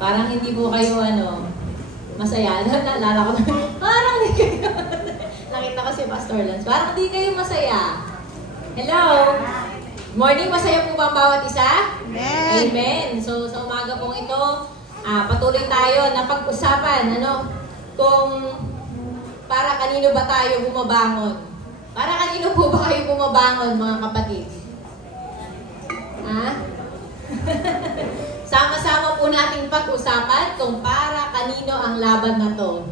Parang hindi po kayo, masaya. Naalala ko na, parang hindi kayo. Nakita ko si Pastor Lance. Parang hindi kayo masaya. Hello? Morning, masaya po ba ang bawat isa? Amen. Amen. So, sa umaga pong ito, patuloy tayo na pag-usapan, kung para kanino ba tayo bumabangon? Para kanino po ba kayo bumabangon, mga kapatid? Ha? Sama-sama po nating pag-usapan kung para kanino ang laban na to.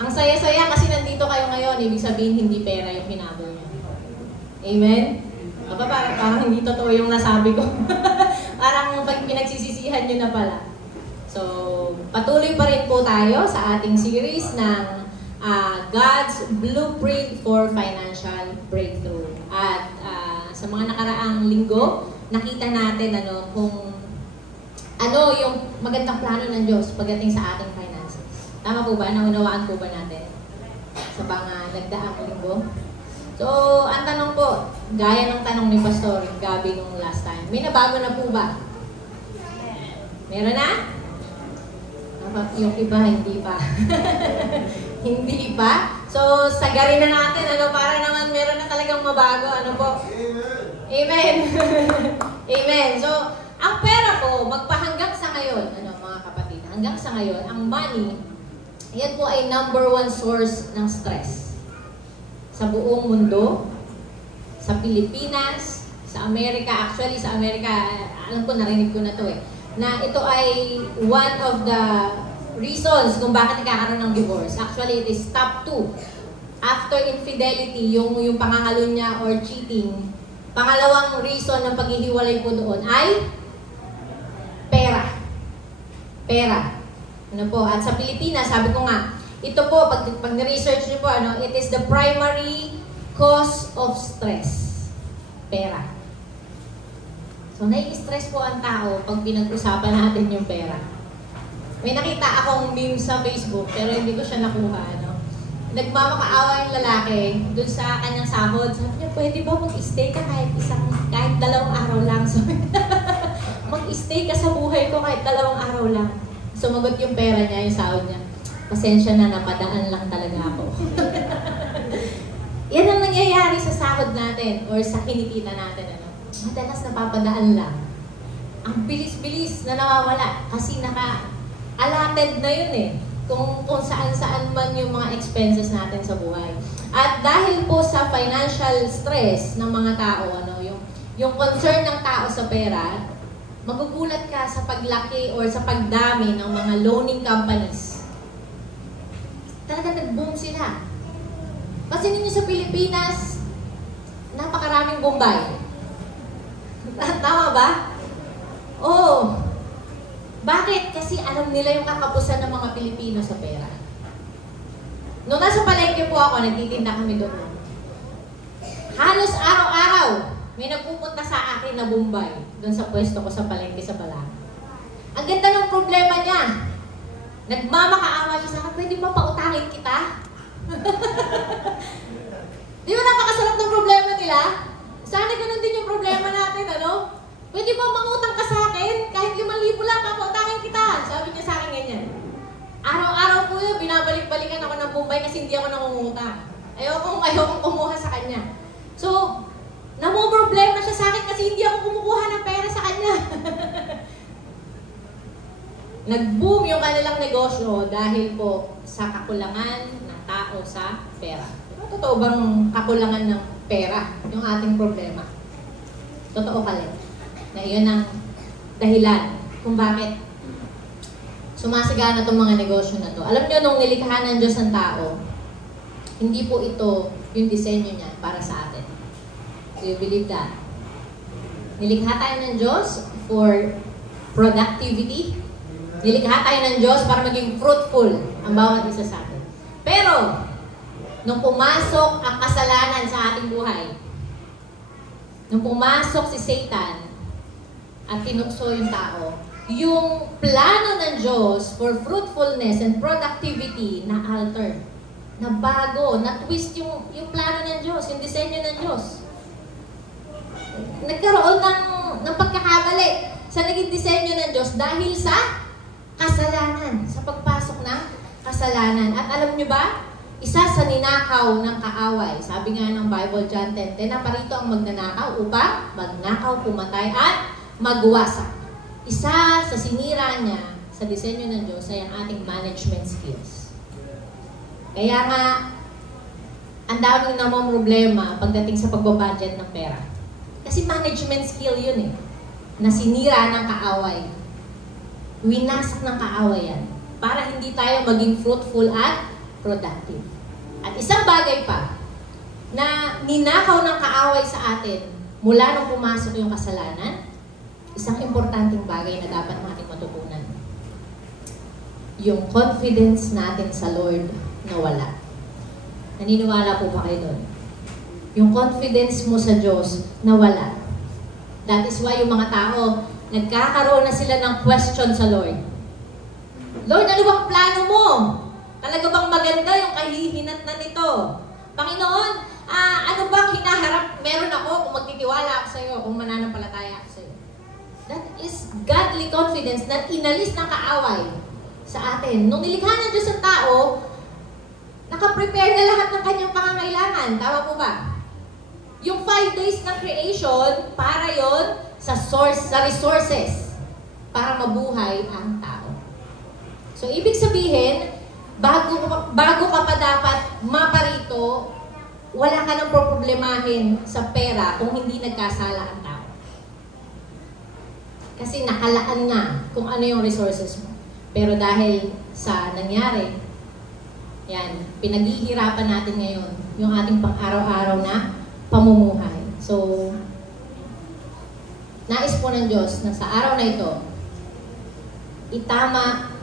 Ang saya-saya kasi nandito kayo ngayon, ibig sabihin hindi pera yung hinabol nyo. Amen? Aba, parang hindi totoo yung nasabi ko. Parang pag pinagsisisihan nyo na pala. So, patuloy pa rin po tayo sa ating series ng God's Blueprint for Financial Breakthrough. At sa mga nakaraang linggo, nakita natin kung ano yung magandang plano ng Diyos pagdating sa ating finances. Tama po ba? Naunawaan po ba natin sa mga nagdaang linggo? So, ang tanong po, gaya ng tanong ni Pastor Gabi nung last time, may nabago na po ba? Meron na? Yung iba, hindi pa. Hindi pa? So, sagarin na natin, para naman meron na talagang mabago. Ano po? Amen. Amen. So, ang pera po, magpahanggang sa ngayon, mga kapatid, hanggang sa ngayon, ang money, yan po ay number 1 source ng stress. Sa buong mundo, sa Pilipinas, sa Amerika, actually sa Amerika, alam ko, narinig ko na to na ito ay one of the reasons kung bakit nagkakaroon ng divorce. Actually, it is top 2. After infidelity, yung pangangalo niya or cheating, pangalawang reason ng paghihiwalay po doon ay pera. Pera. At sa Pilipinas, sabi ko nga, ito po, pag research niyo po, it is the primary cause of stress. Pera. So, nai-stress po ang tao pag pinag-usapan natin yung pera. May nakita akong meme sa Facebook, pero hindi ko siya nakuha. Nagmamakaawa yung lalaki dun sa kanyang sahod. Sabi niya, pwede ba mag-stay ka kahit 2 araw lang? So, mag-stay ka sa buhay ko kahit 2 araw lang. Sumagot yung pera niya, yung sahod niya. Pasensya na, napadaan lang talaga ako. Yan ang nangyayari sa sahod natin or sa kinikita natin. Madalas napapadaan lang. Ang bilis-bilis na nawawala kasi naka-allotted na yun kung saan-saan man yung mga expenses natin sa buhay. At dahil po sa financial stress ng mga tao, yung concern ng tao sa pera, magugulat ka sa paglaki or sa pagdami ng mga loaning companies. Talaga nag-boom sila. Kasi ninyo sa Pilipinas, napakaraming Bombay. Tama ba? Oo. Bakit? Kasi alam nila yung kakapusan ng mga Pilipino sa pera. Noong nasa palengke po ako, nagtitinda kami doon. Halos araw-araw, may nagpupunta sa akin na Bombay doon sa pwesto ko sa palengke sa Balang. Ang ganda ng problema niya. Nagmamakaawa siya sa akin, pwede ba pautangin kita? Di ba napakasarap ng problema nila? Sana ganun din yung problema natin, Pwede ba mangutang ka sa akin? Kahit 5,000 lang, papautangin kita. Sabi niya sa akin ganyan. Araw-araw po yun, binabalik-balikan ako ng Bombay kasi hindi ako nangungutang. Ayokong kumuha sa kanya. So, namumroblema siya sa akin kasi hindi ako kumukuha ng pera sa kanya. Nag-boom yung kanilang negosyo dahil po sa kakulangan ng tao sa pera. Totoo bang kakulangan ng pera yung ating problema? Totoo pala na iyon ang dahilan kung bakit sumasigana itong mga negosyo na to. Alam nyo, nung nilikha ng Diyos ang tao, hindi po ito yung disenyo niya para sa atin. Do you believe that? Nilikha tayo ng Diyos for productivity. Nilikha tayo ng Diyos para maging fruitful ang bawat isa sa atin. Pero, nung pumasok ang kasalanan sa ating buhay, nung pumasok si Satan at tinukso yung tao, yung plano ng Diyos for fruitfulness and productivity na alter, na bago, na twist yung plano ng Diyos, yung disenyo ng Diyos. Nagkaroon ng pagkakamali. sa naging disenyo ng Diyos dahil sa kasalanan, sa pagpasok ng kasalanan. At alam nyo ba, isa sa ninakaw ng kaaway, sabi nga ng Bible, John 10:10, na parito ang magnanakaw upang magnakaw, pumatay, at magwasak. Isa sa sinira niya sa disenyo ng Diyos ay ang ating management skills. Kaya nga, ang daming namang problema pagdating sa pagbabudget ng pera. Kasi management skill yun eh, na sinira ng kaaway. Winasak ng kaaway yan para hindi tayo maging fruitful at productive. At isang bagay pa na ninakaw ng kaaway sa atin mula nung pumasok yung kasalanan, isang importanteng bagay na dapat natin matutunan. Yung confidence natin sa Lord na wala. Naniniwala po ba kayo doon? Yung confidence mo sa Diyos na wala. That is why yung mga tao, nagkakaroon na sila ng question sa Lord. Lord, ano bang plano mo? Talaga bang maganda yung kahihinat na nito? Panginoon, ano bang hinaharap meron ako kung magtitiwala ako sa iyo, kung mananampalataya ako sa iyo? That is godly confidence na inalis ng kaaway sa atin. Nung nilikha ng Diyos ang tao, nakaprepare na lahat ng kanyang pangangailangan. Tama po ba? Yung 5 days ng creation, para yon sa resources, para mabuhay ang tao. So, ibig sabihin, bago ka pa dapat maparito, wala ka nang problemahin sa pera kung hindi nagkasala ang tao. Kasi nakalaan na kung ano yung resources mo. Pero dahil sa nangyari, yan, pinaghihirapan natin ngayon yung ating pang-araw-araw na pamumuhay. So, nais po ng Diyos na sa araw na ito, itama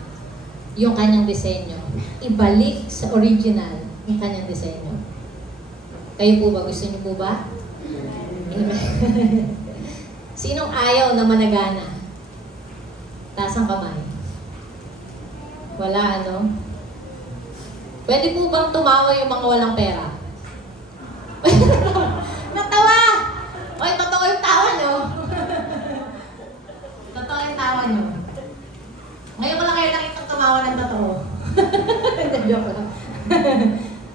yung kanyang disenyo. Ibalik sa original yung kanyang disenyo. Kayo po ba? Gusto niyo po ba? Amen. Sinong ayaw na managana? Taas ang kamay. Wala, ano? Pwede po bang tumawa yung mga walang pera? Natawa! Oy, totoo yung tawa nyo. Totoo yung tawa nyo. Ngayon ko lang kayo nakitang tumawa ng totoo. Joke lang.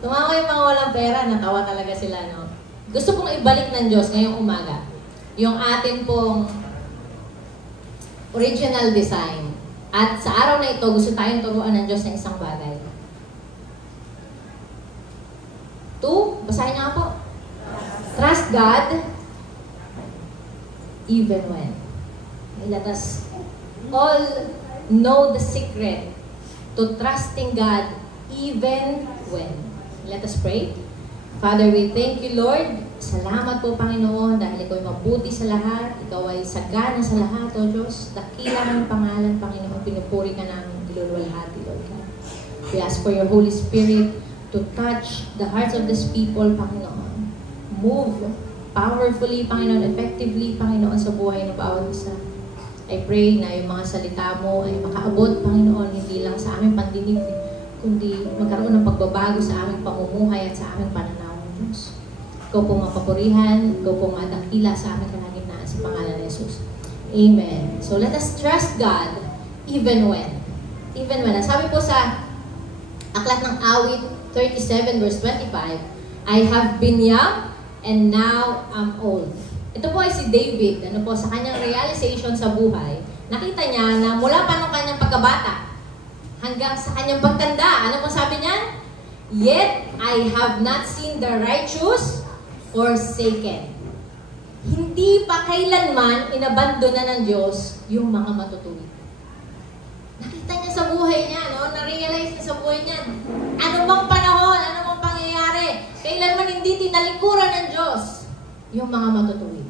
Tumawa yung mga walang pera, natawa talaga sila, no? Gusto kong ibalik ng Diyos ngayong umaga yung atin pong original design. At sa araw na ito, gusto tayong turuan ng Diyos ng isang bagay. Basahin niyo nga po. Trust God even when. Let us all know the secret to trusting God even when. Let us pray. Father, we thank you, Lord. Salamat po, Panginoon, dahil Ikaw ay mabuti sa lahat. Ikaw ay sagana sa lahat, O Diyos. Dakila ng pangalan, Panginoon. Pinupuri ka namin, iluluwalhati, Lord God. We ask for your Holy Spirit to touch the hearts of these people, Panginoon. Move powerfully, Panginoon, effectively, Panginoon, sa buhay ng bawat isa. I pray na yung mga salita mo ay makaabot, Panginoon, hindi lang sa aming pandinig, kundi magkaroon ng pagbabago sa aming pamumuhay at sa aming pananaw ng Diyos. Ikaw po mapapurihan, ikaw po madakila sa aming kalagitnaan sa pangalan ni Jesus. Amen. So let us trust God even when. Even when. Sabi po sa Aklat ng Awit 37 verse 25, I have been young and now I'm old. Ito po ay si David, ano po, sa kanyang realization sa buhay, nakita niya na mula pa nung kanyang pagkabata hanggang sa kanyang pagtanda, ano po sabi niya? Yet I have not seen the righteous forsaken. Hindi pa kailanman inabandona ng Diyos yung mga matutuwid. Nakita niya sa buhay niya, no? Na-realize niya sa buhay niya, ano bang panahon, ano bang pangyayari, kailanman hindi tinalikuran ng Diyos yung mga matutuwid.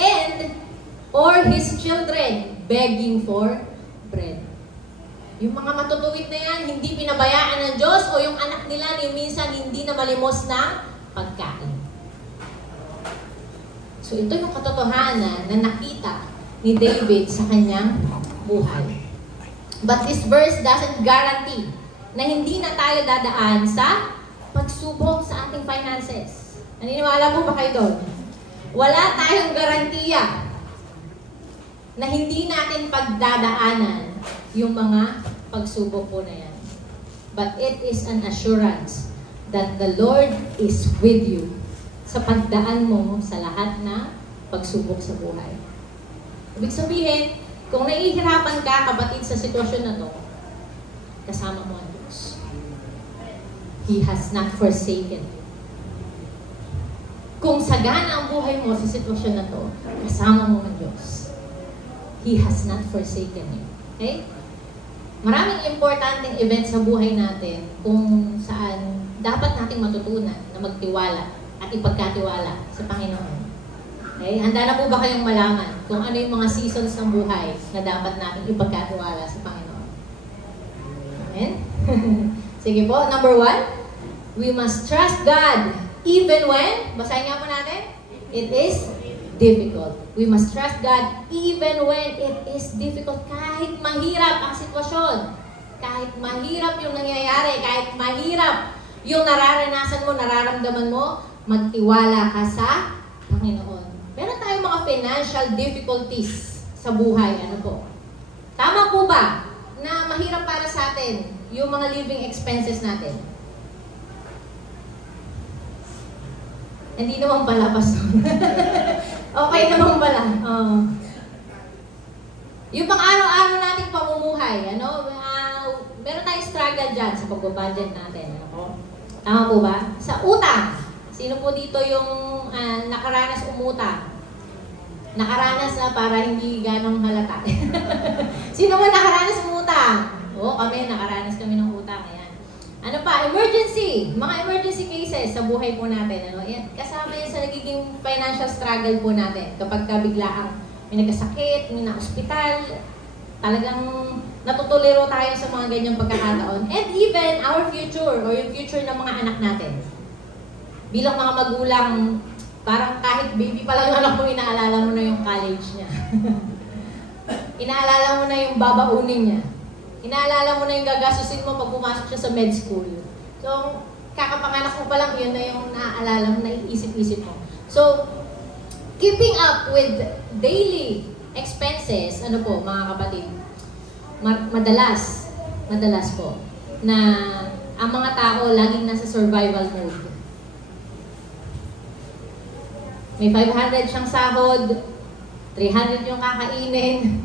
And, or his children begging for bread. Yung mga matutuwid na yan, hindi pinabayaan ng Diyos o yung anak nila ni minsan hindi na malimos ng pagkain. So ito yung katotohanan na nakita ni David sa kanyang buhay. But this verse doesn't guarantee na hindi na tayo dadaan sa pagsubok sa ating finances. Naniniwala po ba kayo doon? Wala tayong garantiya na hindi natin pagdadaanan yung mga pagsubok po na yan. But it is an assurance that the Lord is with you sa pagdaan mo sa lahat na pagsubok sa buhay. Ibig sabihin, kung nahihirapan ka, kapatid, sa sitwasyon na to, kasama mo ang Diyos. He has not forsaken you. Kung sagana ang buhay mo sa sitwasyon na to, kasama mo ang Diyos. He has not forsaken you. Okay? Maraming importanteng event sa buhay natin kung saan dapat nating matutunan na magtiwala at ipagkatiwala sa Panginoon. Okay? Handa na po ba kayong malaman kung ano yung mga seasons ng buhay na dapat nating ipagkatiwala sa Panginoon? Amen? Sige po, number 1, we must trust God even when, basahin nga po natin, it is difficult. We must trust God even when it is difficult. Kahit mahirap ang sitwasyon, kahit mahirap yung nangyayari, kahit mahirap yung nararanasan mo, nararamdaman mo, magtiwala ka sa Panginoon. Meron tayong mga financial difficulties sa buhay. Ano po? Tama po ba na mahirap para sa atin yung mga living expenses natin? Hindi naman pala, Pastor. Okay naman pala. Yung pang-araw-araw nating pamumuhay, ano? Meron tayong struggle dyan sa pag-budget natin. Ano po? Tama po ba? Sa utang. Sino po dito yung nakaranas umutang? Nakaranas para hindi ganong halata. Sino mo nakaranas umutang? Oo, nakaranas kami ng utang. Ayan. Ano pa? Emergency. Mga emergency cases sa buhay po natin. Ano? Yan, kasama yan sa nagiging financial struggle po natin. Kapag biglaang may nagkasakit, may na-hospital, talagang natutuliro tayo sa mga ganyang pagkakataon. And even our future or yung future ng mga anak natin. Bilang mga magulang, parang kahit baby pa lang anak mo, inaalala mo na yung college niya. Inaalala mo na yung babaunin niya. Inaalala mo na yung gagasusin mo pag pumasok siya sa med school. So, kakapanganak mo pa lang, yun na yung naaalala mo, naiisip-isip mo. So, keeping up with daily expenses, ano po, mga kapatid, madalas po, na ang mga tao laging nasa survival mode. May 500 siyang sahod, 300 yung kakainin,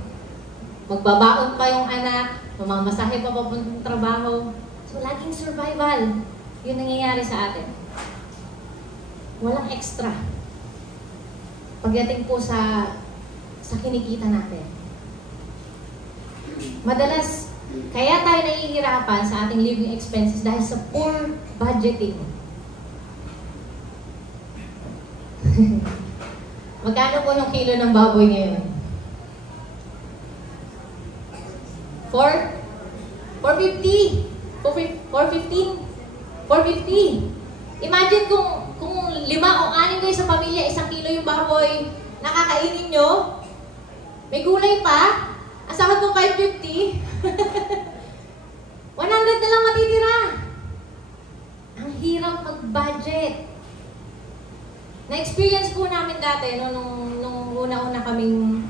magbabaon pa yung anak, mamamasahe pa papuntang trabaho. So, laging survival. Yun nangyayari sa atin. Walang extra. Pagdating po sa kinikita natin. Madalas, kaya tayo nahihirapan sa ating living expenses dahil sa poor budgeting. Magkano po yung kilo ng baboy ngayon? 450. 450. Imagine kung 5 o 6 kayo sa pamilya, 1 kilo yung baboy, nakakainin nyo, may gulay pa, ang sahod mo 550, 100 na lang matitira. Ang hirap mag-budget. Na-experience po namin dati, no, nung una-una kaming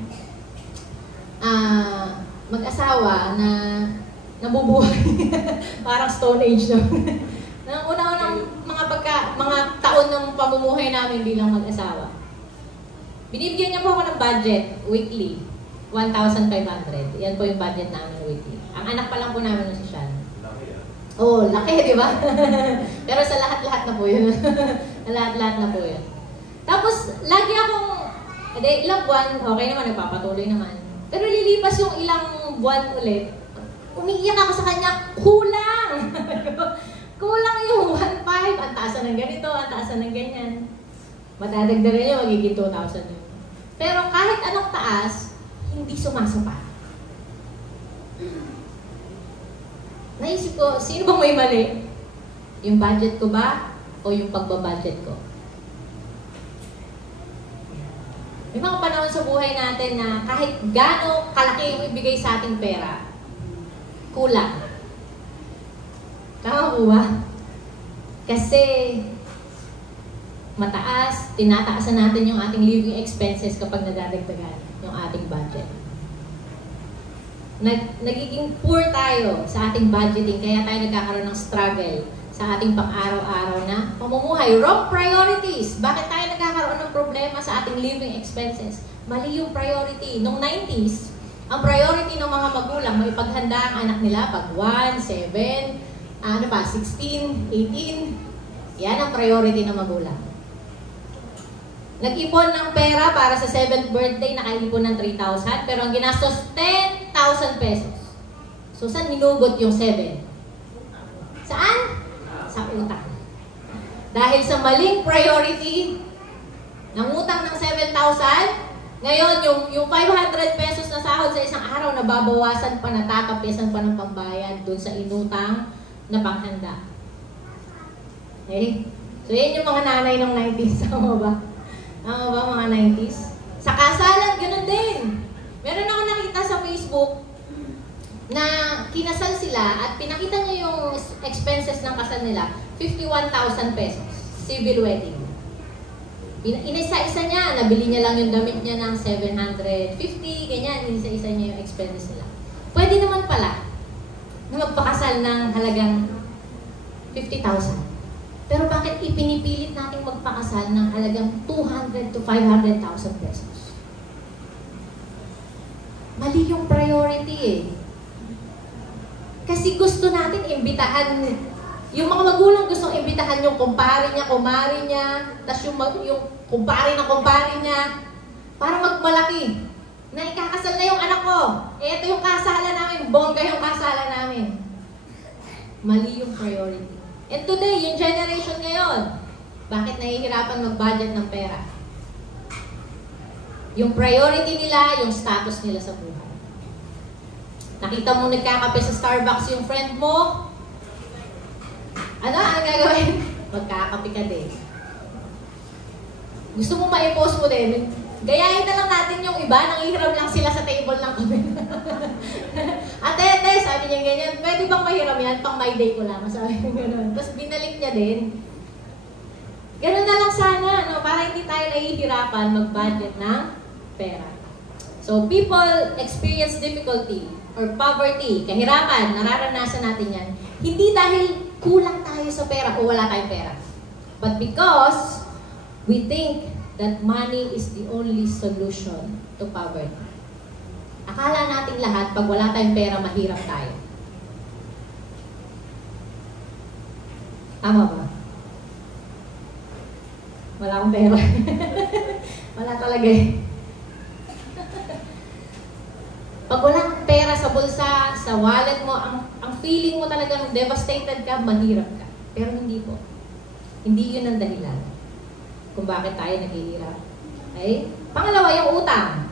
mag-asawa na nabubuhay. Parang Stone Age na. Nang una-unang mga taon ng pamumuhay namin bilang mag-asawa. Binibigyan niya po ako ng budget weekly. 1,500. Yan po yung budget namin weekly. Ang anak pa lang po namin si Sean. Oh, laki, di ba? Pero sa lahat-lahat na po yun. Sa lahat-lahat na po yun. Tapos, lagi akong, ilang buwan, okay naman, nagpapatuloy naman. Pero lilipas yung ilang buwan ulit, umiiyak ako sa kanya, kulang! Kulang yung 1,500, ang taasan ng ganito, ang taasan ng ganyan. Madadagdagan niya, magiging 2,000 yun. Pero kahit anong taas, hindi sumasapa. Naisip ko, sino bang may mali? Yung budget ko ba? O yung pagbabudget ko? May mga panahon sa buhay natin na kahit gaano kalaki yung ibigay sa ating pera, kulang. Tama po ba? Kasi tinataasan natin yung ating living expenses kapag nadadagdagan yung ating budget. nagiging poor tayo sa ating budgeting, kaya tayo nagkakaroon ng struggle sa ating pang-araw-araw na pamumuhay. Wrong priorities. Bakit tayo nagkakaroon ng problema sa ating living expenses? Mali yung priority. Noong 90s, ang priority ng mga magulang, maipaghanda ang anak nila pag 1, 7, 16, 18. Yan ang priority ng magulang. Nag-ipon ng pera para sa 7th birthday, nakaipon ng 3,000, pero ang ginastos 10,000 pesos. So, saan hinugot yung 7? Saan? Sa utang. Dahil sa maling priority, nangutang ng 7,000, ngayon, yung 500 pesos na sahod sa isang araw, nababawasan pa, natatapisan pa ng pambayad dun sa inutang na panghanda. Okay? So, yan yung mga nanay ng 90s. Tama ba? Tama ba mga 90s? Sa kasalan, ganun din. Meron ako nakita sa Facebook na kinasal sila at pinakita niya yung expenses ng kasal nila, 51,000 pesos. Civil wedding. Inisa-isa niya, nabili niya lang yung damit niya ng 750, ganyan, inisa-isa niya yung expenses nila. Pwede naman pala na magpakasal ng halagang 50,000. Pero bakit ipinipilit natin magpakasal ng halagang 200 to 500,000 pesos? Mali yung priority eh. Kasi gusto natin imbitahan, yung mga magulang gustong imbitahan yung kumpare niya, kumari niya, tas yung kumpare na kumpare niya, para magmalaki. Na ikakasal na yung anak ko. Ito yung kasalan namin, bongga yung kasalan namin. Mali yung priority. And today, yung generation ngayon, bakit nahihirapan mag-budget ng pera? Yung priority nila, yung status nila sa buhay. Nakita mo nagkakape sa Starbucks yung friend mo, ano ang gagawin? Magkakape ka din. Gusto mo ma-post mo din? Gayahin na lang natin yung iba, nanghihiram lang sila sa table ng kape. Ate, sabi niya ganyan, pwede bang mahiram yan? Pang my day ko lang. Sabi niya gano'n. Tapos binalik niya din. Gano'n na lang sana, no? Para hindi tayo nahihirapan mag-budget ng pera. So, people experience difficulty or poverty, kahirapan, nararanasan natin yan. Hindi dahil kulang tayo sa pera o wala tayong pera. But because we think that money is the only solution to poverty. Akala natin lahat, pag wala tayong pera, mahirap tayo. Tama ba? Wala akong pera. Wala talaga eh. Pag wala kang pera sa bulsa, sa wallet mo, ang feeling mo talagang devastated ka, mahirap ka. Pero hindi po. Hindi yun ang dahilan kung bakit tayo naghihirap. Okay? Pangalawa, yung utang.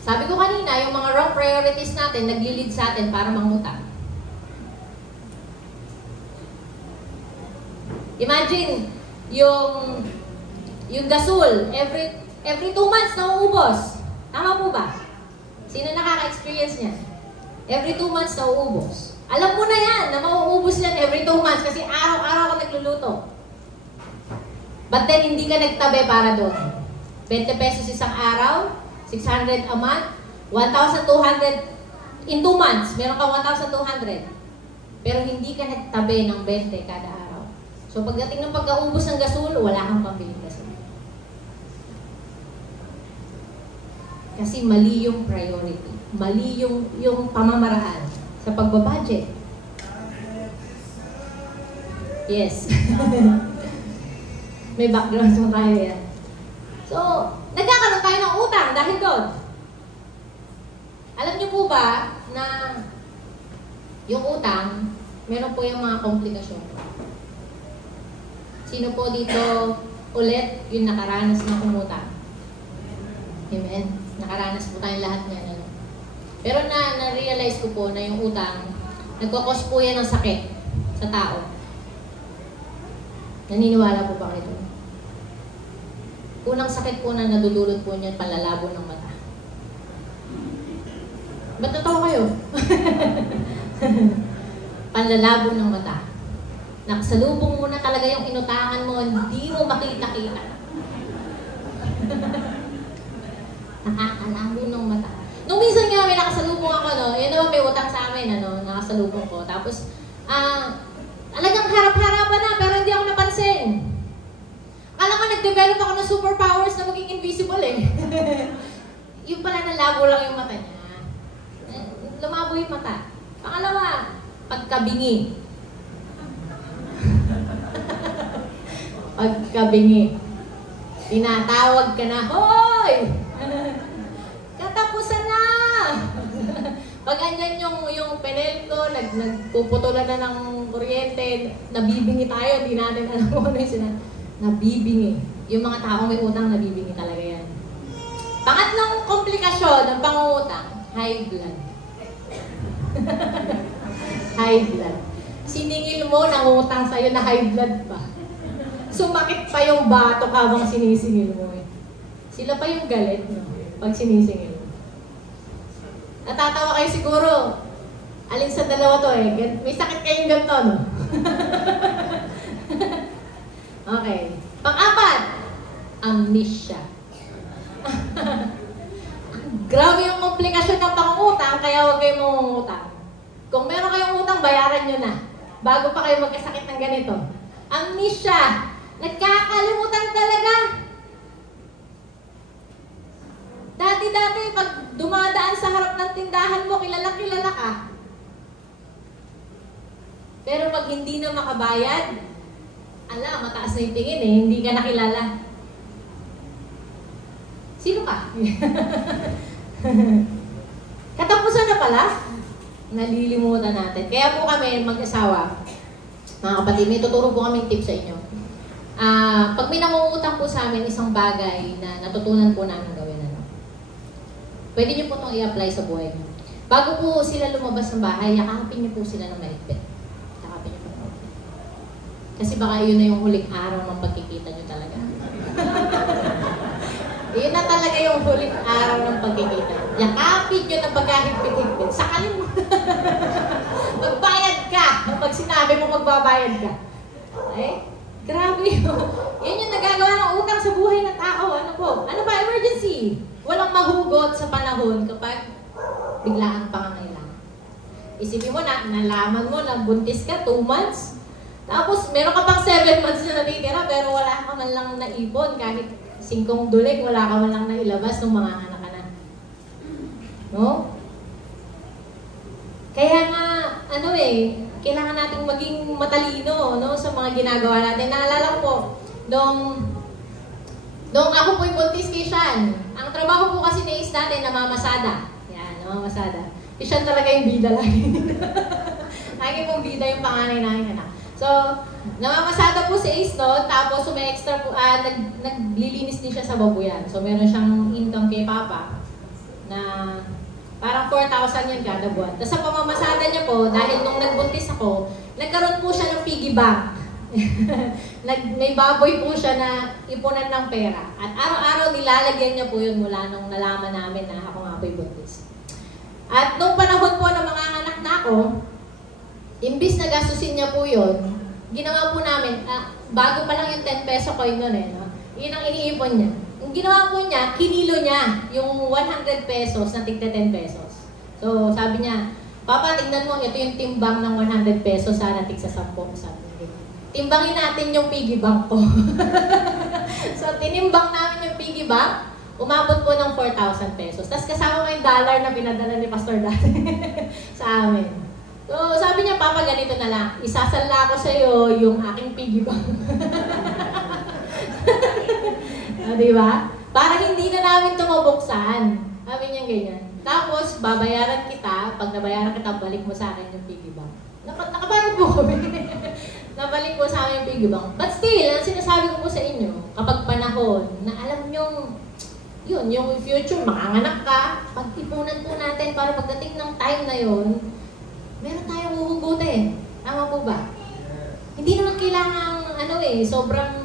Sabi ko kanina, yung mga wrong priorities natin, nagli-lead sa atin para mangutang. Imagine, yung gasol, every 2 months nauubos. Tama po ba? Sino nakaka-experience niya? Every 2 months nauubos. Alam mo na yan, na mauubos yan every 2 months kasi araw-araw ka nagluluto. But then, hindi ka nagtabi para doon. 20 pesos isang araw, 600 a month, 1,200 in 2 months. Meron ka 1,200. Pero hindi ka nagtabi ng 20 kada araw. So, pagdating ng pagkaubos ng gasol, wala kang pambiling gasol. Kasi mali yung priority. Mali yung pamamaraan sa pagbabudget. Yes. May background yung tayo yan. So, nagkakaroon tayo ng utang dahil doon. Alam niyo po ba na yung utang, meron po yung mga komplikasyon. Sino po dito ulit yung nakaranas ng umutang? Amen? Nakaranas po tayong lahat niyan. Ano? Pero na-realize ko po na yung utang, nagkakos po yan ng sakit sa tao. Naniniwala po ba kayo? Unang sakit po na nadudulot po niyan, panlalabo ng mata. Ba't natawa kayo? Panlalabo ng mata. Nakasalubong mo na talaga yung inutangan mo, hindi mo makita-kita. Nakakalabo ng mata. Nung minsan nga may nakasalubong ako, no? Yun naman may utang sa amin, ano, nakasalubong ko. Tapos, talagang harap-harapan na, pero hindi ako napansin. Akala ko nag-develop ako ng superpowers na maging invisible eh. Yung pala nalabo lang yung mata niya. Lumabo yung mata. Pangalawa, pagkabingi. Pagkabingi. Tinatawag ka na, hoy! Katapusan na! Pag andyan yung panel ko, nagpuputulan na ng kuryente, nabibingi tayo, hindi natin alam kung ano yung sinabi. Nabibingi. Yung mga taong may utang, nabibingi talaga yan. Pangatlong komplikasyon ng pangungutang, high blood. High blood. Siningil mo, nangutang sa'yo na high blood pa. Sumakit pa yung batok habang sinisingil mo eh. Sila pa yung galit, no? Pag sinisingil mo. Natatawa kayo siguro. Alin sa dalawa to eh. May sakit kayong ganito, no? Okay. Pang-apat, amnesia. Grabe yung komplikasyon ng pangungutang, kaya huwag kayong mangungutang. Kung meron kayong utang, bayaran nyo na. Bago pa kayo magkasakit ng ganito. Amnesia. Nagkakalimutan talaga. Dati-dati, pag dumadaan sa harap ng tindahan mo, kilala-kilala ka. Pero pag hindi na makabayad, ala, mataas na yung tingin eh, hindi ka nakilala. Sino ka? Katapusan na pala. Nalilimutan natin. Kaya po kami, mag-asawa, mga kapatid, may tuturo po kaming tip sa inyo. Pag may nangungutang po sa amin, isang bagay na natutunan po namin gawin, pwede niyo po itong i-apply sa buhay niyo. Bago po sila lumabas ng bahay, yakapin niyo po sila ng maigpit. Yakapin niyo po ng maigpit. Kasi baka yun na yung huling araw ng pagkikita niyo talaga. Yun na talaga yung huling araw ng pagkikita. Yakapin nyo ng pagkahigpit-higpit. Sakalin mo. Magbayad ka. Pag sinabi mo magbabayad ka. Okay? Grabe yun. Yan yung nagagawa ng utang sa buhay ng tao. Ano po? Ano ba? Emergency. Walang mahugot sa panahon kapag biglaan pangangailangan. Isipin mo na, nalaman mo na buntis ka 2 months. Tapos meron ka pang 7 months na natitira pero wala ka man lang naipon kahit 5 dulig, wala ka man lang nailabas nung mga anak ka na. No? Kaya nga, kailangan nating maging matalino, no, sa mga ginagawa natin. Naalala ko po, nung ako po'y buntis kay Sean, ang trabaho po kasi ni Ace natin, namamasada. Yan, namamasada. Si Sean talaga yung bida lagi. Lagi pong bida yung panganay namin anak. So, namamasada po si Ace noon, tapos extra po, naglilinis din siya sa babuyan. So, meron siyang income kay Papa na parang 4,000 yun kada buwan. Tapos sa pamamasada niya po, dahil nung nagbuntis ako, nagkaroon po siya ng piggy bank. May baboy po siya na ipunan ng pera. At araw-araw nilalagyan niya po yun mula nung nalaman namin na ako nga po'y buntis. At nung panahon po na mga anak na ako, imbis na gastusin niya po yun, ginawa po namin, bago pa lang yung 10 peso coin nun no? Yun ang iniipon niya. Yung ginawa po niya, kinilo niya yung 100 pesos na tigta 10 pesos. So sabi niya, Papa, tignan mo, ito yung timbang ng 100 pesos, sana tigsa 10. Sabi niya, timbangin natin yung piggy bank ko. So tinimbang namin yung piggy bank, umabot po ng 4,000 pesos. Tapos kasama ko yung dollar na pinadala ni Pastor dati sa amin. So, sabi niya, Papa, ganito na lang. Isasala ko sa iyo yung aking piggy bank. Diba? Para hindi na namin ito mabuksan. Sabi niya ganyan. Tapos, babayaran kita. Pag nabayaran kita, balik mo sa akin yung piggy bank. Nakabayad po kami. Nabalik po sa akin yung piggy bank. But still, ang sinasabi ko po sa inyo, kapag panahon, na alam nyo, yun, yung future, makanganak ka, pag-ipunan po natin para pagdating ng time na yun, meron tayong huhugutin. Tama po ba? Hindi naman kailangan, sobrang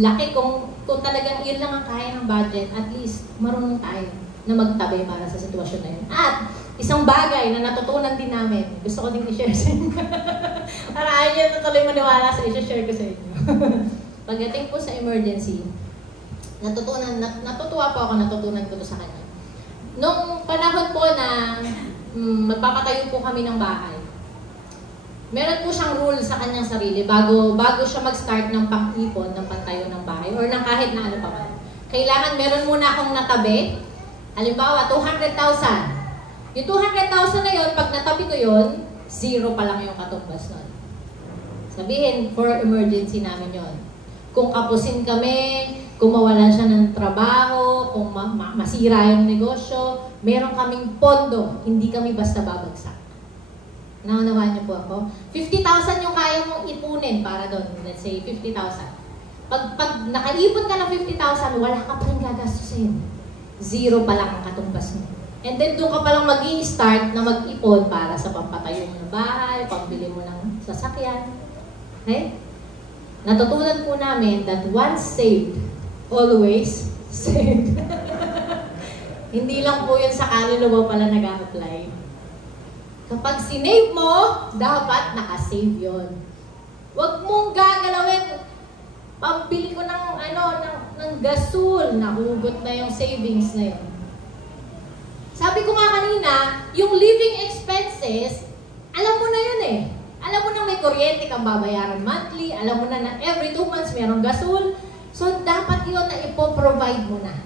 laki kung talagang yun lang ang kaya ng budget, at least marunong tayo na magtabi para sa sitwasyon na yun. At isang bagay na natutunan din namin, gusto ko din i-share sa inyo. Para ayaw nyo tuloy maniwala sa i-share ko sa inyo. Pagdating po sa emergency, natutuwa po ako, natutunan ko to sa kanya. Nung panahon po na magpapatayo po kami ng bahay. Meron po siyang rule sa kanyang sarili bago siya mag-start ng pag-ipon, ng pantayo ng bahay, or ng kahit na ano pa man. Kailangan meron muna akong natabi. Halimbawa, 200,000. Yung 200,000 na yun, pag natabi ko yun, 0 pa lang yung katumbas nun. Sabihin, for emergency namin yun. Kung kapusin kami, kung mawalan siya ng trabaho, kung masira yung negosyo, meron kaming pondo, hindi kami basta babagsak. Naunawaan niyo po ako? 50,000 yung kaya mong ipunin para doon. Let's say, 50,000. Pag nakaipon ka ng 50,000, wala ka pa rin gagastusin. 0 pa lang ang katumbas mo. And then, doon ka pa lang mag-i-start na mag-ipon para sa pampatayo mo ng bahay, pambili mo ng sasakyan. Okay? Natutunan po namin that once saved, always saved. Hindi lang po yun sa kaluluwa pala nag-a-apply. Kapag sinave mo, dapat nakasave yun. Huwag mong gagalawin. Pambili ko ng gasol, nahugot na yung savings na yun. Sabi ko nga kanina, yung living expenses, alam mo na yun eh. Alam mo na may kuryente kang babayaran monthly, alam mo na every 2 months merong gasol. So, dapat yun na ipoprovide mo na.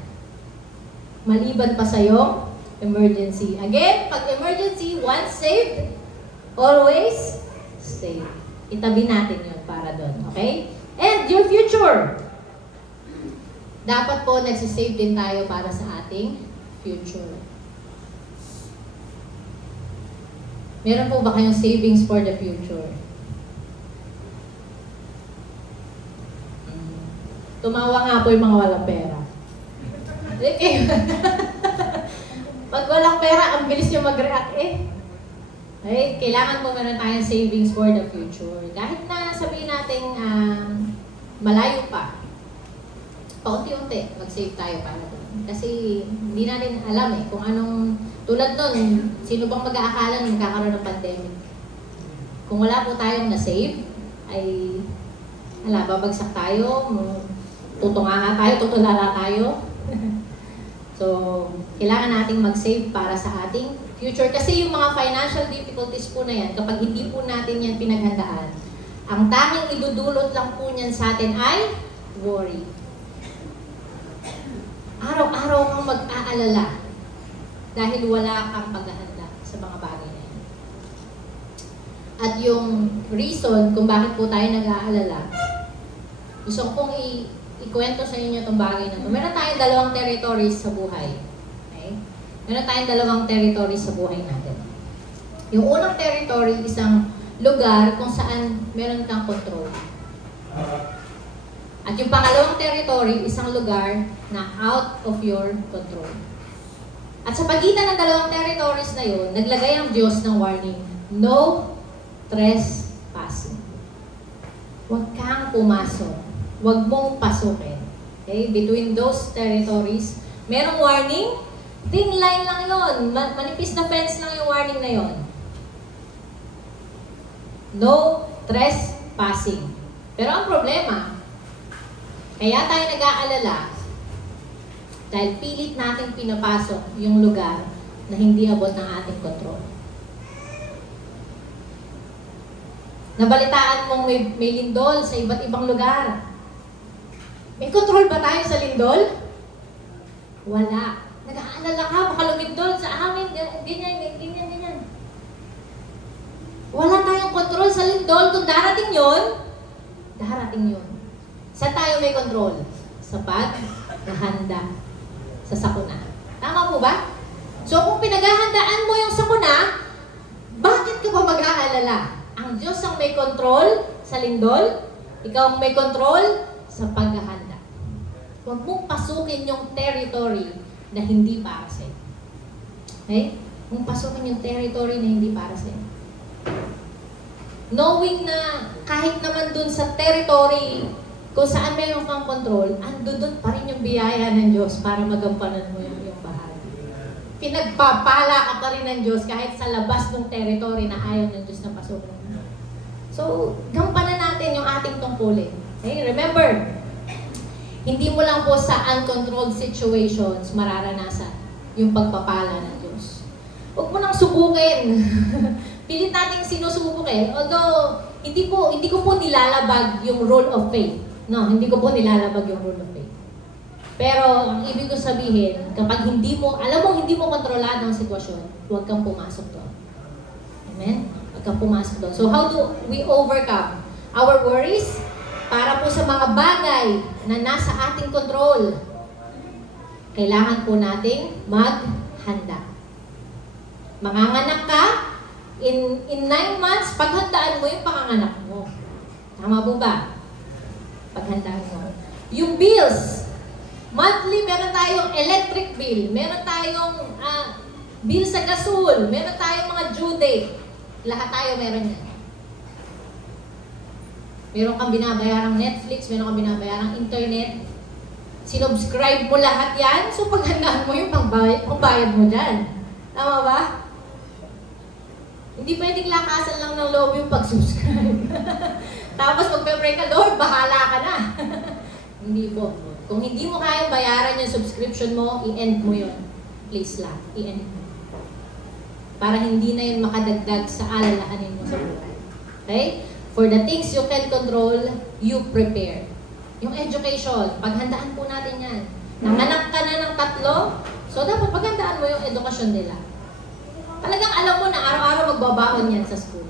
Maliban pa sa'yo, emergency. Again, pag emergency, once saved, always saved. Itabi natin yun para doon. Okay? And your future. Dapat po nagsisave din tayo para sa ating future. Meron po ba kayong savings for the future? Tumawa nga po yung mga walang pera. Okay. Pag walang pera, ang bilis yung mag-react eh. Okay? Kailangan po meron tayong savings for the future. Kahit na sabihin natin malayo pa, paunti-unti, mag-save tayo para doon. Kasi hindi natin alam eh kung anong, tulad nun, sino bang mag-aakala nung kakaroon ng pandemic? Kung wala po tayong na-save, ay, babagsak tayo, tutunganga tayo, tutulala tayo. So, kailangan nating mag-save para sa ating future. Kasi yung mga financial difficulties po na yan, kapag hindi po natin yan pinaghandaan, ang tanging idudulot lang po niyan sa atin ay worry. Araw-araw kang mag-aalala dahil wala kang paghahanda sa mga bagay na yan. At yung reason kung bakit po tayo nag-aalala, gusto ko pong ikwento sa inyo itong bagay na ito. Meron tayong 2 territories sa buhay. Okay? Meron tayong 2 territories sa buhay natin. Yung unang territory, isang lugar kung saan meron kang control. At yung pangalawang territory, isang lugar na out of your control. At sa pagitan ng 2 territories na yun, naglagay ang Diyos ng warning, no trespassing. Huwag kang pumasok. Huwag mong pasukin. Okay? Between those territories, merong warning, thin line lang yun. Manipis na fence lang yung warning na yun. No trespassing. Pero ang problema, kaya tayo nag-aalala, dahil pilit natin pinapasok yung lugar na hindi abot ng ating kontrol. Nabalitaan mong may lindol sa iba't ibang lugar. May control ba tayo sa lindol? Wala. Nag-aalala ka, baka lumindol sa amin, ganyan. Wala tayong control sa lindol. Kung darating yun, darating yun. Saan tayo may control? Sa paghahanda. Sa sakuna. Tama po ba? So kung pinaghahandaan mo yung sakuna, bakit ka ba mag-aalala? Ang Diyos ang may control sa lindol, ikaw ang may control sa paghahanda. Huwag mong pasukin yung territory na hindi para sa'yo. Okay? Huwag mong pasukin yung territory na hindi para sa'yo. Knowing na kahit naman dun sa territory kung saan mayroon kang control, andun pa rin yung biyaya ng Diyos para magampanan mo yung bahagi. Pinagpapala ka pa rin ng Diyos kahit sa labas ng territory na ayaw ng Diyos na pasukin. So, gampanan natin yung ating tungkulin. Okay? Remember, hindi mo lang po sa uncontrolled situations mararanasan yung pagpapala ng Diyos. Huwag mo nang subukin. Pilit nating sinusubukin. Although, hindi ko po nilalabag yung rule of faith. No, hindi ko po nilalabag yung rule of faith. Pero, ang ibig ko sabihin, kapag hindi mo kontrolado ang sitwasyon, huwag kang pumasok doon. Amen? Huwag kang pumasok doon. So, how do we overcome our worries? Para po sa mga bagay na nasa ating control, kailangan po nating maghanda. Manganganak ka, in 9 months, paghandaan mo yung panganganak mo. Tama po ba? Paghandaan mo. Yung bills, monthly, meron tayong electric bill, meron tayong bill sa gasol, meron tayong mga due date. Lahat tayo meron yan. Meron kang binabayarang Netflix, meron kang binabayarang internet. Sinubscribe mo lahat yan, so paghandaan mo yung pangbayad mo dyan. Tama ba? Hindi pwedeng lakasan lang ng loob yung pag-subscribe. Tapos magpe-pray ka, Lord, bahala ka na. Hindi po. Kung hindi mo kayang bayaran yung subscription mo, i-end mo yun. Please lang, i-end mo. Para hindi na yun makadagdag sa alalahanin mo sa buhay. Okay? For the things you can control, you prepare. Yung education, paghandaan po natin yan. Nanganak ka na ng 3, so dapat paghandaan mo yung edukasyon nila. Talagang alam mo na araw-araw magbabaon yan sa school.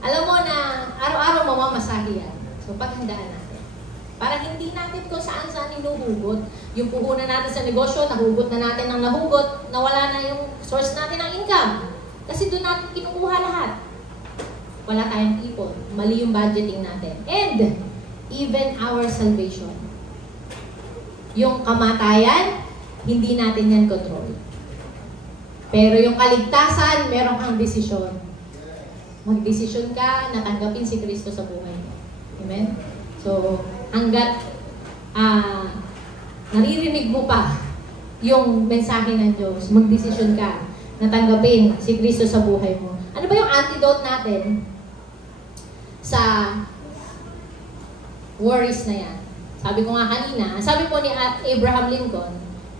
Alam mo na araw-araw mamamasahe yan. So paghandaan natin. Para hindi natin kung saan-saan hinuhugot. Yung puhunan natin sa negosyo, nahugot na natin ng nahugot, nawala na yung source natin ng income. Kasi doon natin kinukuha lahat. Wala tayong ipon. Mali yung budgeting natin. And even our salvation. Yung kamatayan, hindi natin yan control. Pero yung kaligtasan, meron kang desisyon. Magdesisyon ka na tanggapin si Kristo sa buhay mo. Amen? So, hanggat naririnig mo pa yung mensahe ng Diyos, magdesisyon ka na tanggapin si Kristo sa buhay mo. Ano ba yung antidote natin sa worries na yan? Sabi ko nga kanina, sabi po ni Abraham Lincoln,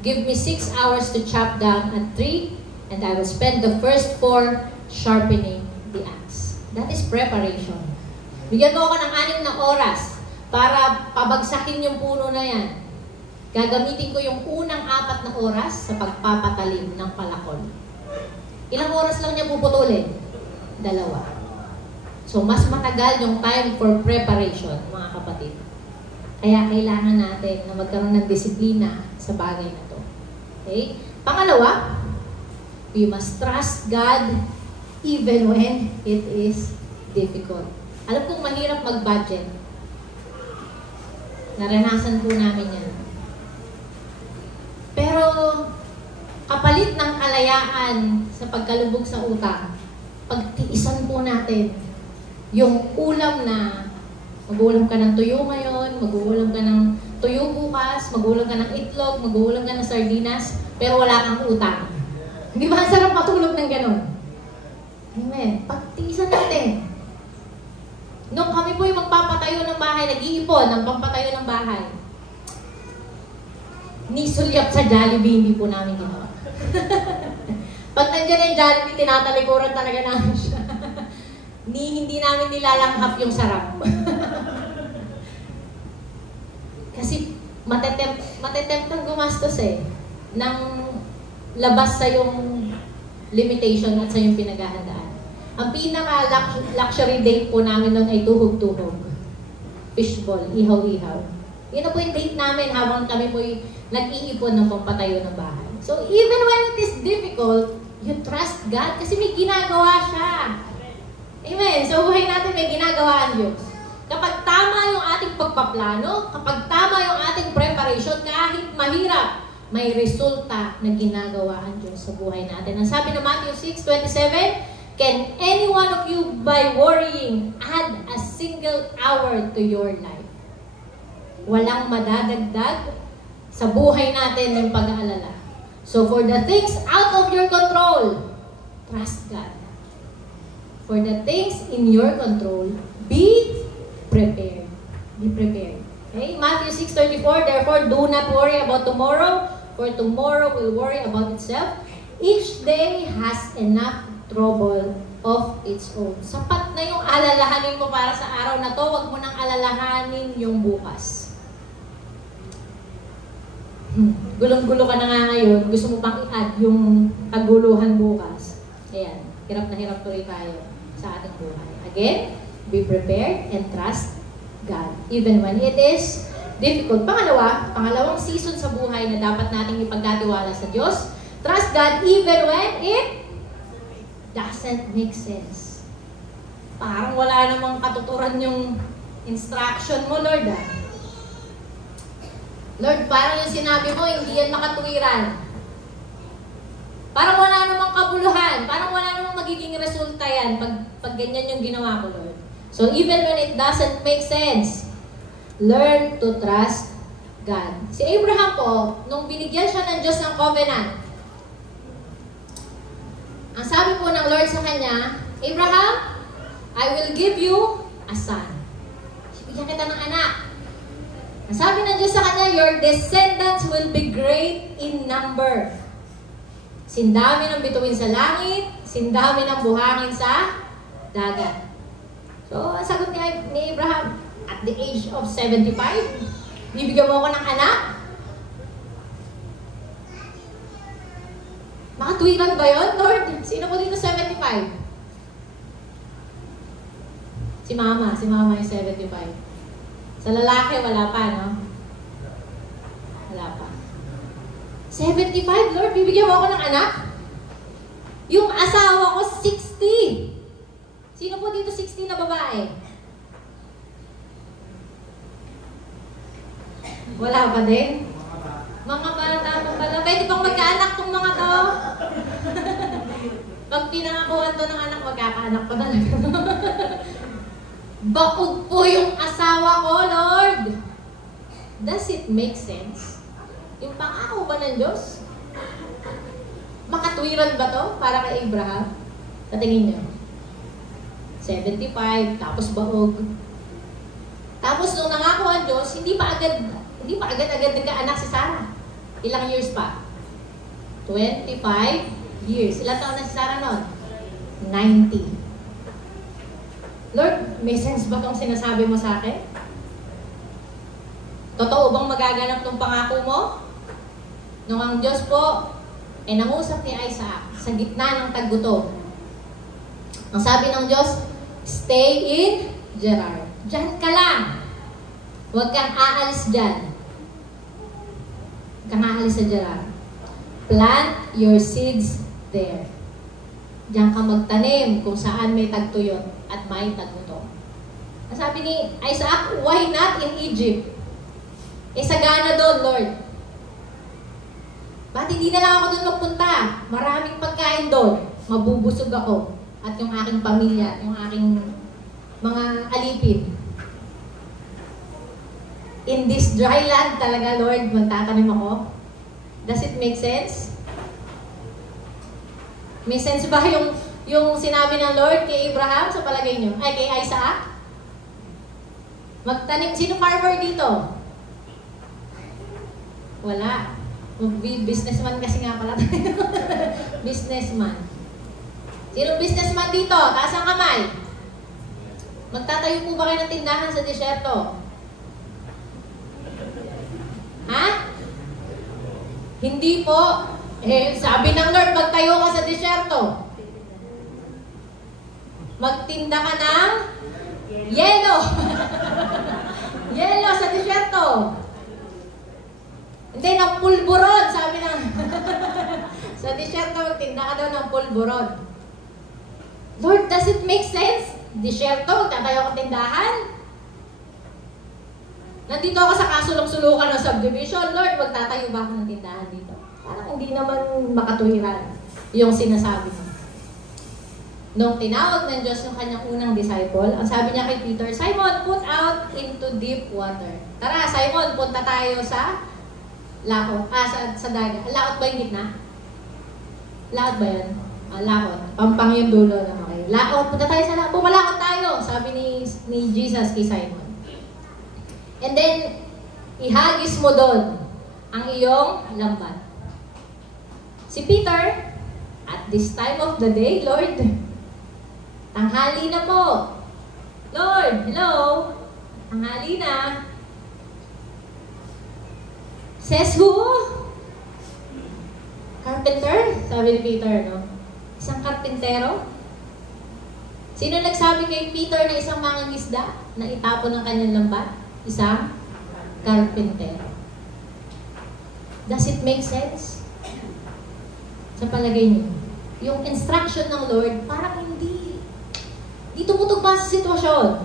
give me 6 hours to chop down a tree and I will spend the first 4 sharpening the axe. That is preparation. Bigyan mo ako ng 6 na oras para pabagsakin yung puno na yan. Gagamitin ko yung unang 4 na oras sa pagpapatalim ng palakol. Ilang oras lang niya puputulin? 2. So, mas matagal yung time for preparation, mga kapatid. Kaya kailangan natin na magkaroon ng disiplina sa bagay na to. Okay? Pangalawa, we must trust God even when it is difficult. Alam kong mahirap mag-budget. Naranasan po namin yan. Pero, kapalit ng kalayaan sa pagkalubog sa utang, pagtiisan po natin yung ulam na mag-uulam ka ng tuyo ngayon, mag-uulam ka ng tuyo bukas, mag-uulam ka ng itlog, mag-uulam ka ng sardinas, pero wala kang utang. Hindi ba sarap matulog ng ganun? Amen. Pagtiisan natin. Nung kami po yung magpapatayo ng bahay, nag-iipon ng pampatayo ng bahay. Ni sulyap sa Jollibee, hindi po namin ginawa. Pag nandiyan na yung Jollibee, tinatalikuran talaga namin siya. Hindi namin nilalanghap yung sarap. Kasi matetempt kang gumastos ng labas sa yung limitation at sa yung pinaghahandaan. Ang pinaka-luxury date po namin noon ay tuhog-tuhog. Fishball, ihaw-ihaw. Yun na po yung date namin habang kami po nag-iipon ng pampatayo ng bahay. So even when it is difficult, you trust God kasi may ginagawa siya. Amen. So buhay natin may ginagawa ang Diyos. Kapag tama yung ating pagpaplano, kapag tama yung ating preparation, kahit mahirap, may resulta na ginagawa ang Diyos sa buhay natin. Ang sabi ng Matthew 6:27, can any one of you by worrying add a single hour to your life? Walang madadagdag sa buhay natin ng pag-aalala. So for the things out of your control, trust God. For the things in your control, be prepared. Be prepared. Okay? Matthew 6:34, therefore do not worry about tomorrow, for tomorrow will worry about itself. Each day has enough trouble of its own. Sapat na yung alalahanin mo para sa araw na to, huwag mo nang alalahanin yung bukas. Gulong-gulo ka na nga ngayon, gusto mo pang i-add yung kaguluhan bukas. Ayan, hirap na hirap tuloy tayo sa ating buhay. Again, be prepared and trust God, even when it is difficult. Pangalawang season sa buhay na dapat nating ipagkatiwala sa Diyos. Trust God even when it doesn't make sense. Parang wala namang katuturan yung instruction mo, Lord. Lord, parang yung sinabi mo, hindi yan makatuwiran. Parang wala namang kabuluhan. Parang wala namang magiging resulta yan pag ganyan yung ginawa ko, Lord. So even when it doesn't make sense, learn to trust God. Si Abraham po, nung binigyan siya ng Diyos ng covenant, ang sabi po ng Lord sa kanya, Abraham, I will give you a son. Bigyan kita ng anak. Ang sabi ng Diyos sa kanya, your descendants will be great in number. Sindami ng bituin sa langit, sindami ng buhangin sa dagat. So, ang sagot ni Abraham, at the age of 75, bibigyan mo ako ng anak? Makatwiran ba yun, Lord? Sino po dito 75? Si Mama yung 75. Sa lalaki, wala pa, no? Wala pa. 75, Lord, bibigyan mo ako ng anak? Yung asawa ko, 60. Sino po dito 60 na babae? Wala pa din? Mga bata pa pala. Pwede pang magkaanak tong mga to. Pag pinangakuhan to ng anak, magkakaanak pa talaga. Baog po yung asawa ko, Lord. Does it make sense? Yung pangako ba ng Diyos? Makatwiran ba to para kay Abraham? Katingin nyo. 75, tapos baog. Tapos nung nangako ang Diyos, hindi pa agad-agad nagkaanak si Sarah. Ilang years pa? 25 years. Ilang taon na si Sarah noon? 90. Lord, may sense ba itong sinasabi mo sa akin? Totoo bang magaganap ng pangako mo? Nung ang Diyos po ay nangusap ni Isaac sa gitna ng taggutom. Ang sabi ng Diyos, stay in Gerar. Diyan ka lang. Huwag kang aalis dyan. Huwag kang aalis sa Gerar. Plant your seeds there. Diyan ka magtanim kung saan may tagtuyot at may taggutom. Ang sabi ni Isaac, why not in Egypt? Sagana doon, Lord. Ba't hindi na lang ako doon magpunta? Maraming pagkain doon. Mabubusog ako. At yung aking pamilya, yung aking mga alipin. In this dry land talaga, Lord, magtatanim ako? Does it make sense? May sense ba yung sinabi ng Lord kay Abraham sa palagay niyo? Ay, kay Isaac? Magtanim. Sino farmer dito? Wala. Businessman kasi nga pala tayo. Businessman. Sino businessman dito? Taas ang kamay. Magtatayo po ba kayo ng tindahan sa disyerto? Ha? Hindi po. Sabi ng Lord, magtayo ka sa disyerto. Magtinda ka ng yelo. Yelo sa disyerto. Hindi, ng pulburon, sabi ng sa disyerto, magtinda ka daw ng pulburon. Lord, does it make sense? Disyerto, magtatayo kang tindahan? Nandito ako sa kasulok-sulukan ng subdivision. Lord, magtatayo ba ako ng tindahan dito? Parang hindi naman makatuwiran yung sinasabi mo. Nung tinawag ng Diyos yung kanyang unang disciple, ang sabi niya kay Peter, Simon, put out into deep water. Tara, Simon, punta tayo sa laot. Sa dagat. Laot ba yung gitna? Laot ba yun? Laot. Pampang yung dulo na okay. Laot, punta tayo sa laot. Pumalakot tayo, sabi ni Jesus kay Simon. And then, ihagis mo doon ang iyong lambat. Si Peter, At this time of the day, Lord, tanghali na po. Lord, hello? Tanghali na. Says who? Carpenter? Sabi ni Peter, no? Isang karpintero? Sino nagsabi kay Peter na isang mangingisda na itapon ng kanyang lambat? Isang carpentero. Does it make sense? Sa palagay niyo, yung instruction ng Lord, parang hindi tumutugma sa sitwasyon.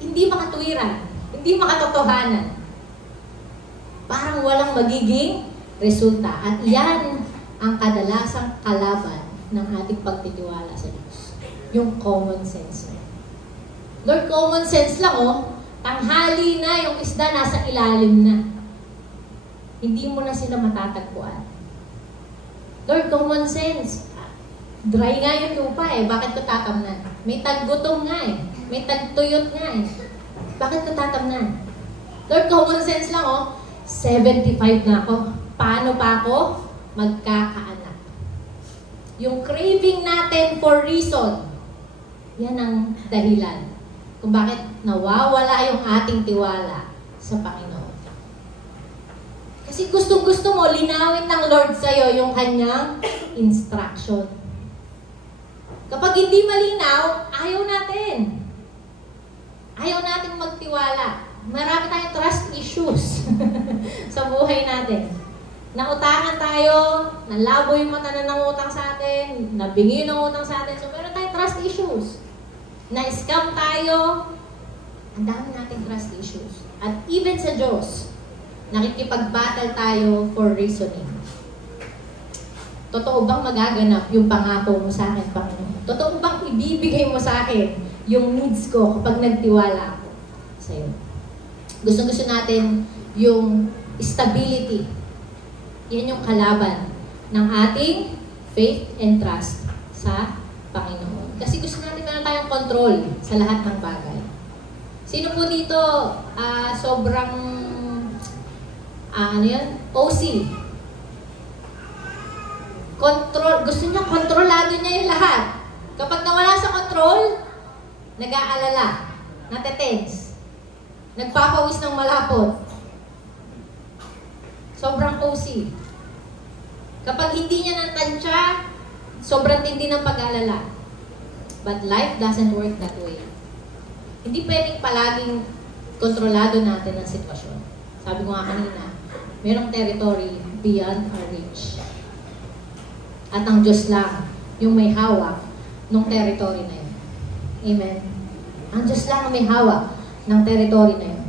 Hindi makatuwiran, hindi makatotohanan. Parang walang magiging resulta. At yan ang kadalasang kalaban ng ating pagtitiwala sa Diyos. Yung common sense. Lord, common sense lang, oh. Tanghali na, yung isda nasa ilalim na. Hindi mo na sila matatagpuan. Lord, common sense. Dry nga yung lupa eh. Bakit ko tatamnan? May taggutom nga eh. May tagtuyot nga eh. Bakit ko tatamnan? Lord, common sense lang, oh. 75 na ako. Paano pa ako magkakaanak? Yung craving natin for reason, yan ang dahilan kung bakit nawawala yung ating tiwala sa Panginoon. Kasi gustong-gusto mo, linawin ng Lord sa'yo yung kanyang instruction. Kapag hindi malinaw, ayaw natin. Ayaw natin magtiwala. Marami tayong trust issues sa buhay natin. Nautangan tayo, nalabo yung mata na nangutang sa atin, nabingi ng utang sa atin. So, meron tayong trust issues. Na-scam tayo, ang dami nating trust issues. At even sa Diyos, nakikipag-battle tayo for reasoning. Totoo bang magaganap yung pangako mo sa akin, Panginoon? Totoo bang ibibigay mo sa akin yung needs ko kapag nagtiwala ako sa iyo? Gusto natin yung stability. Yan yung kalaban ng ating faith and trust sa Panginoon. Kasi gusto natin meron tayong control sa lahat ng bagay. Sino po dito sobrang OC? Control. Gusto niya kontrolado niya yung lahat. Kapag nawala sa control, nag-aalala, natetense. Nagpapawis ng malapot. Sobrang OC. Kapag hindi niya natansya, sobrang tindi ng pag-aalala. But life doesn't work that way. Hindi pwedeng palaging kontrolado natin ang sitwasyon. Sabi ko nga kanina, merong territory beyond our reach. At ang Diyos lang yung may hawak ng territory na yun. Amen. Ang Diyos lang ang may hawak ng territory na yun.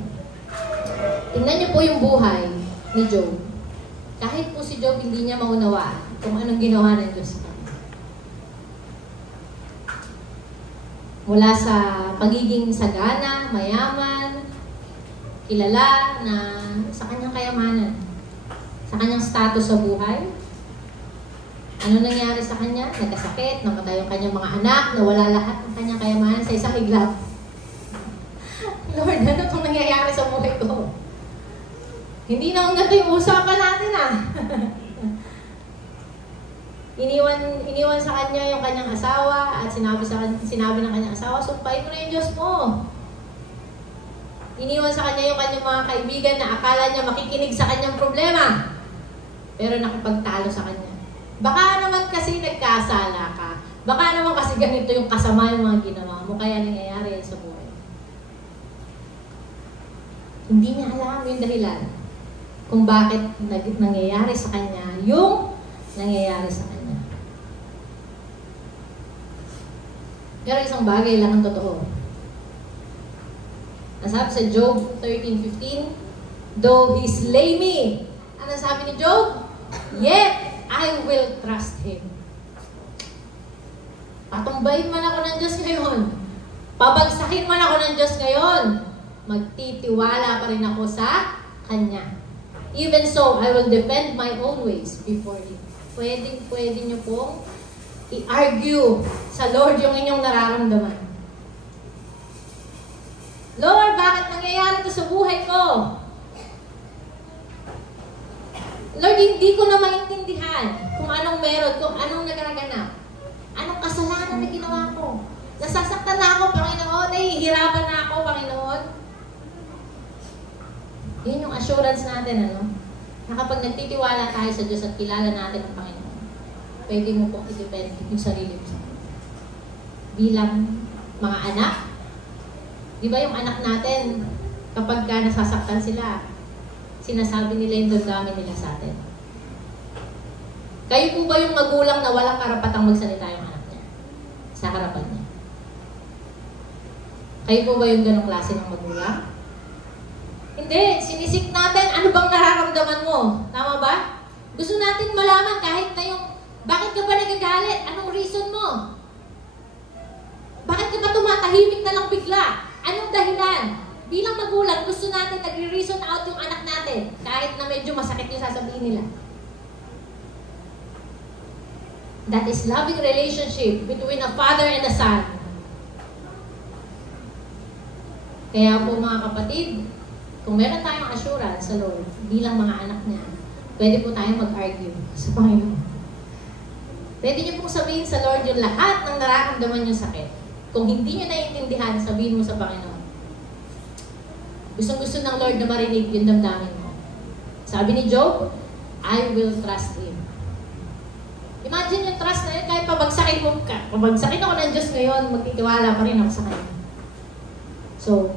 Tingnan niyo po yung buhay ni Job. Kahit po si Job hindi niya maunawaan kung anong ginawa ng Diyos. Mula sa pagiging sagana, mayaman, kilala na sa kanyang kayamanan, sa kanyang status sa buhay. Ano nangyari sa kanya? Nagkasakit, namatay yung kanyang mga anak, nawala lahat ng kanyang kayamanan sa isang iglap. Lord, ano itong nangyayari sa buhay ko? Hindi na ganito yung usapan natin Iniwan sa kanya yung kanyang asawa at sinabi ng kanyang asawa, sumpain mo na yung Diyos mo. Iniwan sa kanya yung kanyang mga kaibigan na akala niya makikinig sa kanyang problema. Pero nakipagtalo sa kanya. Baka naman kasi nagkasala ka. Baka naman kasi ganito yung kasama yung mga ginawa mo, kaya nangyayari sa buhay. Hindi niya alam yung dahilan kung bakit nangyayari sa kanya yung nangyayari sa kanya. Pero isang bagay lang ang totoo. Nasabi sa Job 13:15, though he slay me, ano sabi ni Job? Yet I will trust him. Patumbayin man ako ng Diyos ngayon, pabagsakin man ako ng Diyos ngayon, magtitiwala pa rin ako sa Kanya. Even so, I will defend my own ways before Him. Pwede nyo pong i-argue sa Lord yung inyong nararamdaman. Lord, bakit nangyayari ito sa buhay ko? Lord, hindi ko na maintindihan kung anong meron, kung anong nagaganap. Anong kasalanan na ginawa ko? Nasasaktan na ako, Panginoon. Nahihirapan na ako, Panginoon. Yun yung assurance natin, ano? Na kapag nagtitiwala tayo sa Diyos at kilala natin ang Panginoon, pwede mo pong i-depend yung sarili mo. Bilang mga anak, di ba yung anak natin, kapag ka nasasaktan sila, sinasabi nila yung damdamin nila sa atin. Kayo po ba yung magulang na walang karapatang magsalita yung anak niya? Sa harapan niya. Kayo po ba yung ganong klase ng magulang? Hindi. Sinisik natin, ano bang nararamdaman mo? Tama ba? Gusto natin malaman kahit na yung, bakit ka ba nagagalit? Anong reason mo? Bakit ka ba tumatahimik na lang bigla? Anong dahilan? Bilang magulang, gusto natin nagre-reason out yung anak natin kahit na medyo masakit yung sasabihin nila. That is loving relationship between a father and a son. Kaya po mga kapatid, kung meron tayong assurance sa Lord bilang mga anak niya, pwede po tayong mag-argue sa Panginoon. Pwede niyo pong sabihin sa Lord yung lahat ng nararamdaman yung sakit. Kung hindi niyo naiintindihan, sabihin mo sa Panginoon. Gustong-gusto ng Lord na marinig yung damdamin mo. Sabi ni Job, I will trust Him. Imagine yung trust na yun, kahit pabagsakin mo ka. Pabagsakin ako ng Diyos ngayon, magtitiwala pa rin ako sa Kanya. So,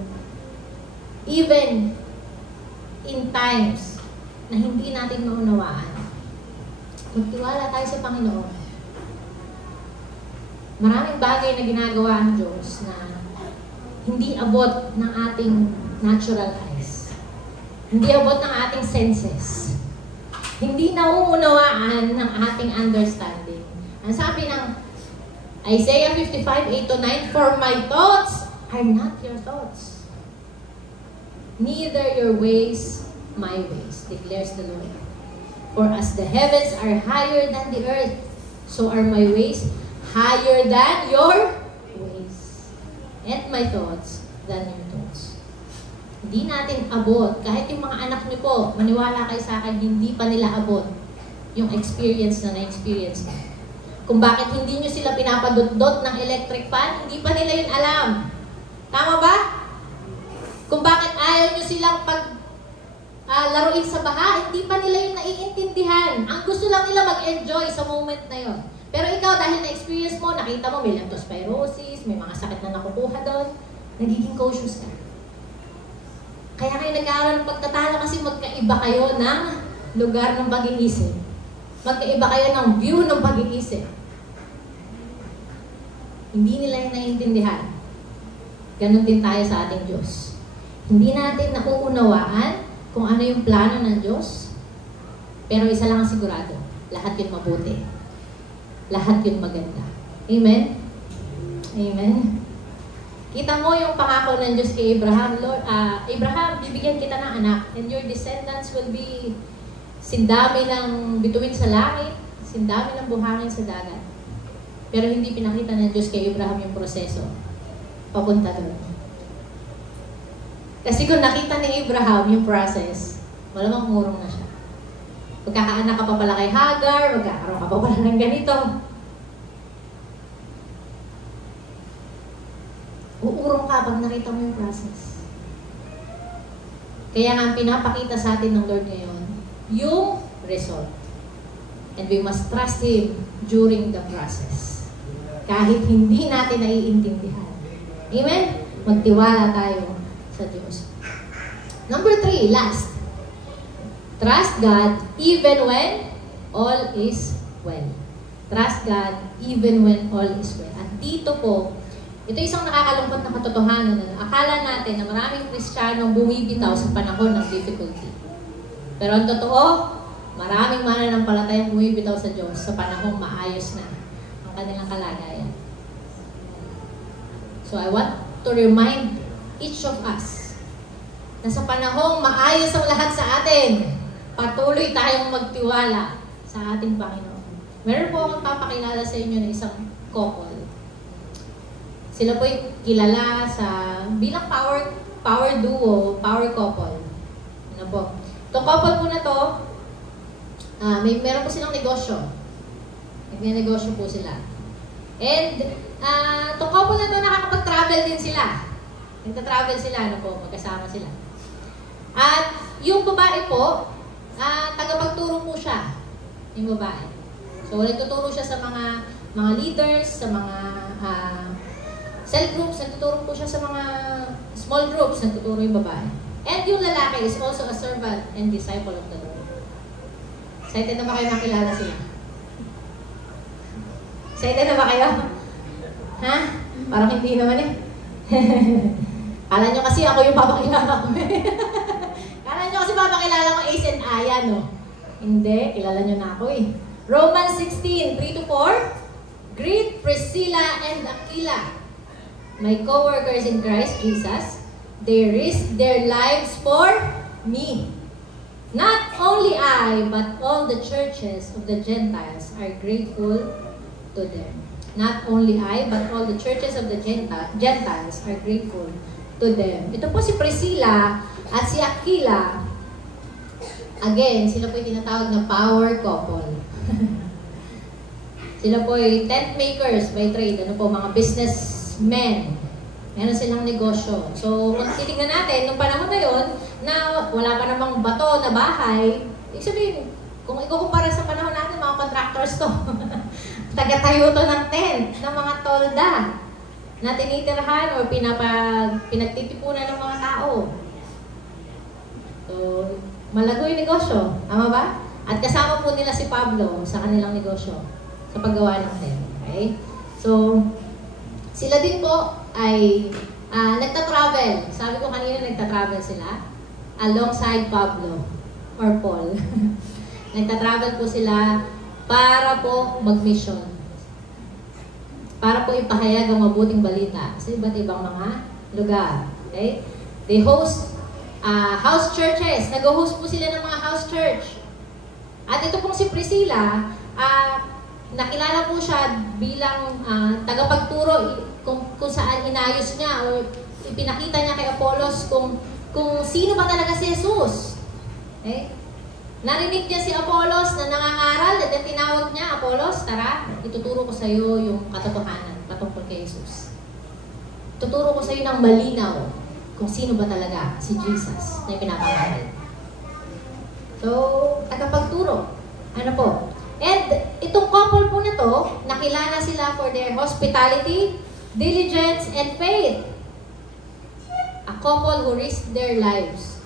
even in times na hindi natin maunawaan, magtiwala tayo sa Panginoon. Maraming bagay na ginagawa ang Diyos na hindi abot ng ating natural eyes. Hindi abot ng ating senses. Hindi nauunawaan ng ating understanding. Ang sabi ng Isaiah 55:8-9, "For my thoughts are not your thoughts, neither your ways my ways, declares the Lord. For as the heavens are higher than the earth, so are my ways higher than your ways, and my thoughts than your thoughts." Hindi natin abot. Kahit yung mga anak niyo po, maniwala kayo sa akin, hindi pa nila abot yung experience na na-experience mo. Kung bakit hindi nyo sila pinapadot-dot ng electric fan, hindi pa nila yun alam. Tama ba? Kung bakit ayaw nyo silang laruin sa baha, hindi pa nila yun naiintindihan. Ang gusto lang nila mag-enjoy sa moment na yun. Pero ikaw, dahil na-experience mo, nakita mo may leptospirosis, may mga sakit na nakukuha doon, nagiging cautious ka. Kaya kayo nag-aaral ng pagtatalo kasi magkaiba kayo ng lugar ng pag-iisip. Magkaiba kayo ng view ng pag-iisip. Hindi nila yung naiintindihan. Ganon din tayo sa ating Diyos. Hindi natin nauunawaan kung ano yung plano ng Diyos, pero isa lang ang sigurado, lahat yun mabuti. Lahat yun maganda. Amen? Amen? Kita mo yung pangako ng Diyos kay Abraham, Lord, Abraham, bibigyan kita ng anak, and your descendants will be sindami ng bituin sa langit, sindami ng buhangin sa dagat. Pero hindi pinakita ng Diyos kay Abraham yung proseso papunta doon. Kasi kung nakita ni Abraham yung process, malamang umurong na siya. Magkakaanak ka pa pala kay Hagar, magkakaroon ka pa pala ng ganito. Uurong ka pag nakita mo yung process. Kaya nga pinapakita sa atin ng Lord ngayon, yung result. And we must trust Him during the process. Kahit hindi natin naiintindihan. Amen? Magtiwala tayo sa Diyos. Number 3, last. Trust God even when all is well. Trust God even when all is well. At dito po, ito isang nakakalungkot na katotohanan na akala natin na maraming Kristiyanong bumibitaw sa panahon ng difficulty. Pero ang totoo, maraming mananampalatayang bumibitaw sa Diyos sa panahong maayos na ang kanilang kalagayan. So I want to remind each of us na sa panahong maayos ang lahat sa atin, patuloy tayong magtiwala sa ating Panginoon. Meron po akong papakilala sa inyo ng isang couple. Sila po ay kilala sa bilang power duo, power couple. Ano po? Itong couple po na to, meron po silang negosyo. Nagnenegosyo po sila. And, itong couple na ito, nakakapag-travel din sila. Nagta-travel sila, magkasama sila. At yung babae po, tagapagturo po siya. Yung babae. So, nagtuturo siya sa mga leaders, sa mga cell groups, nagtuturo po siya sa mga small groups, nagtuturo yung babae. And yung lalaki is also a servant and disciple of the Lord. Excited na ba kayo makilala sila? Excited na ba kayo? Ha? Parang hindi naman eh. Kala nyo kasi ako yung papakilala ko eh. Kala nyo kasi papakilala ko Ace and Aya, no? Hindi, kilala nyo na ako eh. Romans 16, 3-4. Greet Priscilla and Aquila, my co-workers in Christ Jesus. They risked their lives for me. Not only I, but all the churches of the Gentiles are grateful to them. Not only I, but all the churches of the Gentiles are grateful to them. Ito po si Priscilla at si Aquila. Again, sila po yung tinatawag na power couple. Sila po ay tent makers by trade. Ano po, mga businessmen. Meron silang negosyo. So, kung titignan natin, nung panahon na yun, na wala pa namang bato na bahay, ibig sabihin, kung ikukumpara sa panahon natin, mga contractors to. Taga-tayo to ng tent, ng mga tolda, na tinitirhan o pinagtitipunan ng mga tao. So, malago yung negosyo. Tama ba? At kasama po nila si Pablo sa kanilang negosyo, sa paggawa ng tent. Okay? So, sila din po ay nagta-travel. Sabi ko kanina, nagta-travel sila alongside Pablo or Paul. Nagta-travel po sila para po mag-mission. Para po ipahayag ang mabuting balita sa iba't ibang mga lugar. Okay? They host house churches. Nag-host po sila ng mga house church. At ito pong si Priscilla, nakilala po siya bilang tagapagturo kung saan inayos niya o ipinakita niya kay Apollos kung sino ba talaga si Jesus. Okay? Narinig niya si Apollos na nangangaral at then tinawag niya, Apollos, tara, ituturo ko sa iyo yung katotohanan patungkol kay Jesus. Tuturo ko sa iyo ng malinaw kung sino ba talaga si Jesus na ipinapangaral. So, tagapagturo. Ano po? And itong couple po na to, nakilala sila for their hospitality, diligence, and faith. A couple who risked their lives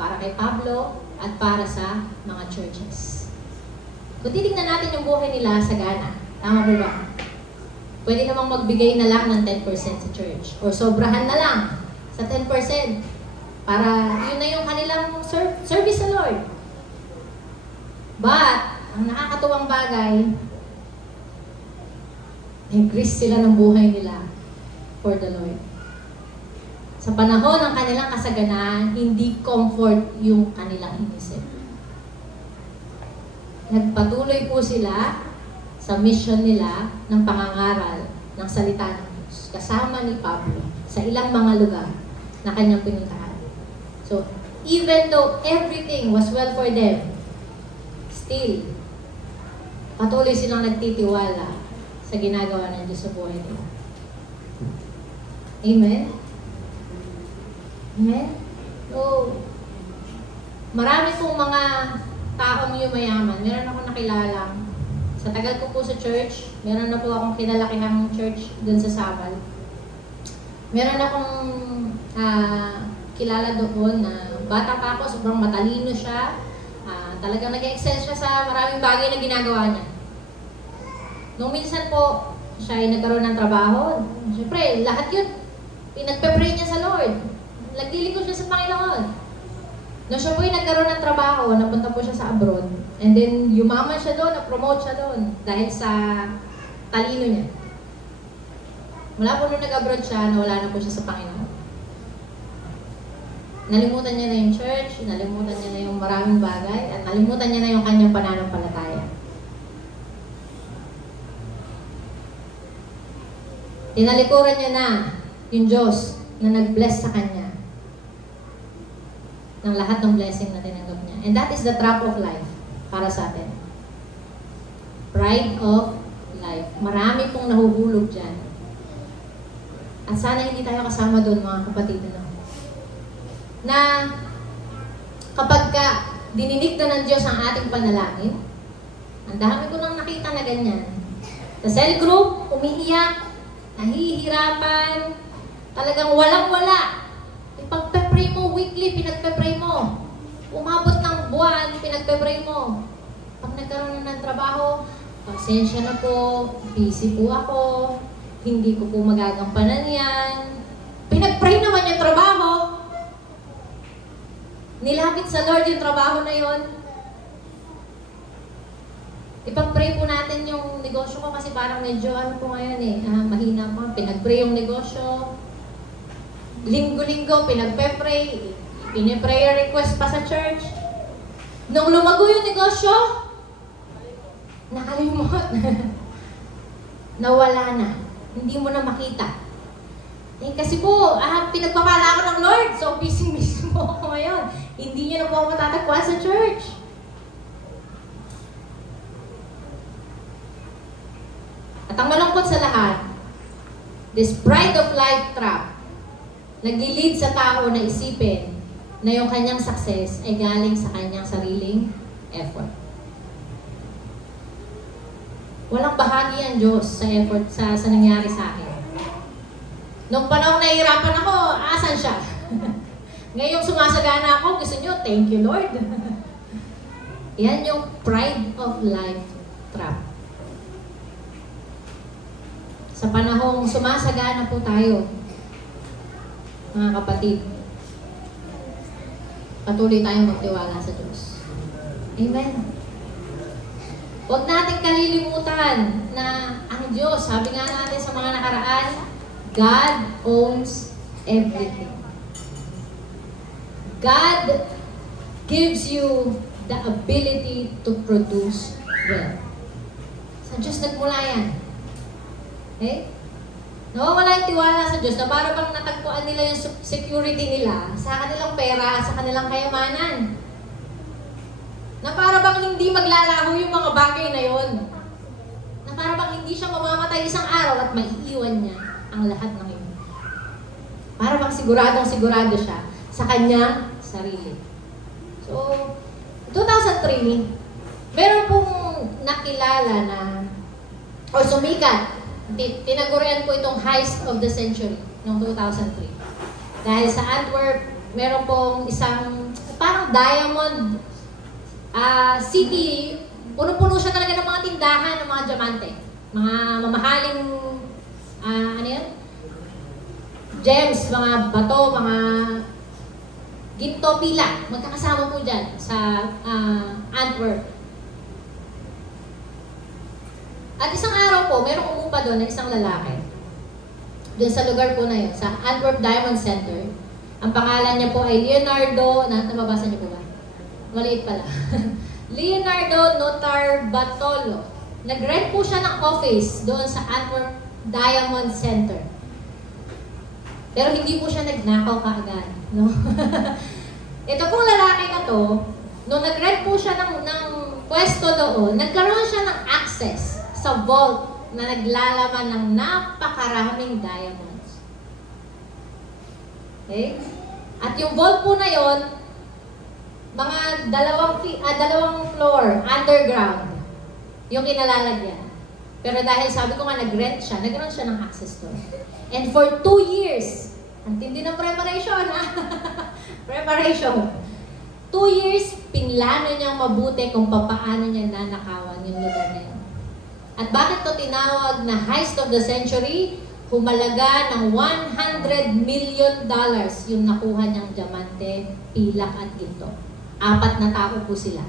para kay Pablo at para sa mga churches. Kung titignan natin yung buhay nila sa Ghana, tama ba? Pwede namang magbigay na lang ng 10% sa church or sobrahan na lang sa 10% para yun na yung kanilang service sa Lord. But, ang nakakatuwang bagay, increase sila ng buhay nila for the Lord. Sa panahon ng kanilang kasaganaan, hindi comfort yung kanilang inisip. Nagpatuloy po sila sa mission nila ng pangangaral ng salita ng Diyos, kasama ni Pablo sa ilang mga lugar na kanyang pinuntahan. So, even though everything was well for them, still, patuloy silang nagtitiwala sa ginagawa ng Diyos sa buhay nila. Amen? Amen? So, marami pong mga taong yumayaman. Meron akong nakilala. Sa tagal ko po sa church, meron na po akong kinalakihang church dun sa Sabal. Meron akong kilala doon na bata pa ako, sobrang matalino siya. Talagang nag-excel siya sa maraming bagay na ginagawa niya. Nung minsan po, siya ay nagkaroon ng trabaho. Siyempre, lahat yun, pinagpe-pray niya sa Lord. Naglilingkod siya sa Panginoon. Nung siya po ay nagkaroon ng trabaho, napunta po siya sa abroad. And then, yumaman siya doon, na-promote siya doon dahil sa talino niya. Mula po nung nag-abroad siya, nawala na po siya sa Panginoon. Nalimutan niya na yung church, nalimutan niya na yung maraming bagay, at nalimutan niya na yung kanyang pananampalataya. Tinalikuran niya na yung Diyos na nag-bless sa kanya ng lahat ng blessing na tinanggap niya. And that is the trap of life. para sa atin. Pride of life. Marami pong nahuhulog dyan. At sana hindi tayo kasama doon, mga kapatid. Na kapag dininig na ng Diyos ang ating panalangin, ang dami ko nang nakita na ganyan. Sa cell group, umiiyak, nahihirapan, talagang walang-wala. Ipagpe-pray mo weekly, pinagpe-pray mo. Umabot ng buwan, pinagpe-pray mo. Pag nagkaroon na ng trabaho, pasensya na po, busy po ako, hindi ko po magagampanan yan. Pinag-pray naman yung trabaho. Nilapit sa Lord yung trabaho na yon. Ipag-pray po natin yung negosyo ko kasi parang medyo ano po ngayon mahina po. Pinag-pray yung negosyo. Linggo-linggo, pinagpe-pray. Pine-prayer request pa sa church. Nung lumago yung negosyo, nakalimot. Nawala na. Hindi mo na makita. Kasi po, pinagpapala ako ng Lord. So, busy-busy mo ako ngayon. Hindi niyo na po ako matatagpuan sa church. At ang malungkot sa lahat, this pride of life trap, nag-lead sa tao na isipin na yung kanyang success ay galing sa kanyang sariling effort. Walang bahagi ang Diyos sa effort sa nangyari sa akin. Nung panahon nahihirapan ako, asan siya? Ngayong sumasagana ako, gusto nyo, thank you Lord. Yan yung pride of life trap. Sa panahong sumasagana po tayo, mga kapatid, patuloy tayong magtiwala sa Diyos. Amen. Huwag natin kalilimutan na ang Diyos, sabi nga natin sa mga nakaraan, God owns everything. God gives you the ability to produce wealth. Sa Diyos nagmula yan. Okay? Nawawala yung tiwala sa Diyos na para bang natagpuan nila yung security nila sa kanilang pera, sa kanilang kayamanan. Na para bang hindi maglalaho yung mga bagay na yon. Na para bang hindi siya mamamatay isang araw at maiiwan niya ang lahat ng yun. Para bang siguradong-sigurado siya sa kanyang sarili. So, 2003, meron pong nakilala na, o sumikat, tinagurian po itong heist of the century noong 2003. Dahil sa Antwerp, meron pong isang parang diamond city, puno-puno siya talaga ng mga tindahan ng mga diamante. Mga mamahaling, ano yan? Gems, mga bato, mga ginto, pila. Magkakasama po dyan sa Antwerp. At isang araw po, merong umupa doon na isang lalaki. Doon sa lugar po na yun, sa Antwerp Diamond Center. Ang pangalan niya po ay Leonardo, nababasa niyo po ba? Maliit pala. Leonardo Notarbartolo. Nag-rent po siya ng office doon sa Antwerp Diamond Center. Pero hindi po siya nagnakaw kaagad. No? Ito pong lalaki na to, nung nag-rent po siya ng pwesto doon, nagkaroon siya ng access sa vault na naglalaman ng napakaraming diamonds. Okay? At yung vault po na yon, mga dalawang floor, underground, yung kinalalagyan. Pero dahil sabi ko nga nag-rent siya, nagkaroon siya ng access to. And for 2 years, ang tindi ng preparation, ha? Preparation. 2 years, pinlano niyang mabuti kung paano niya nanakawan yung lugar na yun. At bakit to tinawag na heist of the century? Humalaga ng $100 million yung nakuha niyang diamante, pilak at ginto. 4 na tao po sila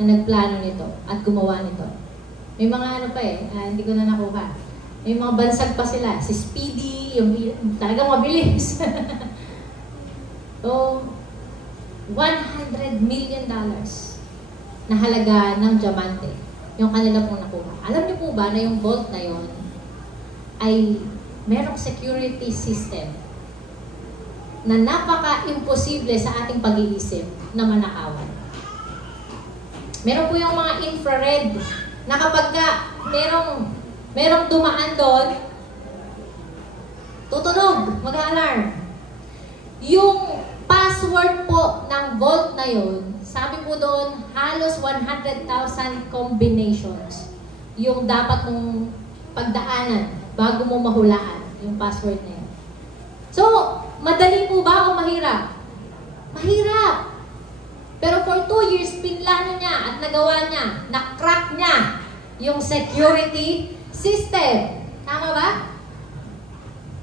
na nagplano nito at gumawa nito. May mga ano pa hindi ko na nakuha. May mga bansag pa sila. Si Speedy, yung talagang mabilis. So, $100 million na halaga ng diamante yung kanila pong nakuha. Alam niyo po ba na yung vault na yon ay merong security system na napaka-imposible sa ating pag-iisip na manakawan. Meron po yung mga infrared na kapag ka merong dumaan doon, tutunog, mag-alarm. Yung password po ng vault na yun, sabi po doon, halos 100,000 combinations yung dapat mong pagdaanan bago mo mahulaan yung password na yun. So, madali po ba o mahirap? Mahirap! Pero for 2 years, pinlano niya at nagawa niya, na-crack niya yung security system. Tama ba?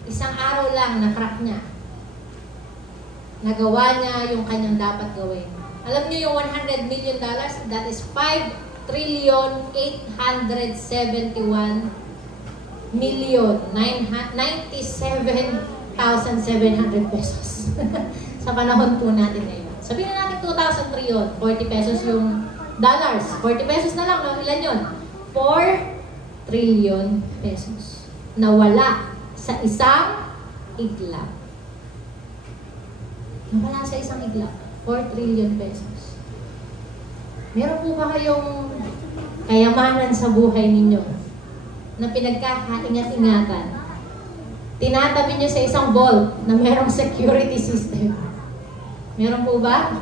Isang araw lang na-crack niya. Nagawa niya yung kanyang dapat gawin. Alam niyo yung $100 million, that is 5,308,97,700 pesos. Sa panahon po natin ngayon. Sabihin na natin 2,003 yun. 40 pesos yung dollars. 40 pesos na lang. No? Ilan yun? 4 trillion pesos. Nawala sa isang iglap. Nawala sa isang iglap. 4 trillion pesos. Meron po ba kayong kayamanan sa buhay ninyo na pinagkakaingat-ingatan? Tinatabi nyo sa isang vault na merong security system. Meron po ba?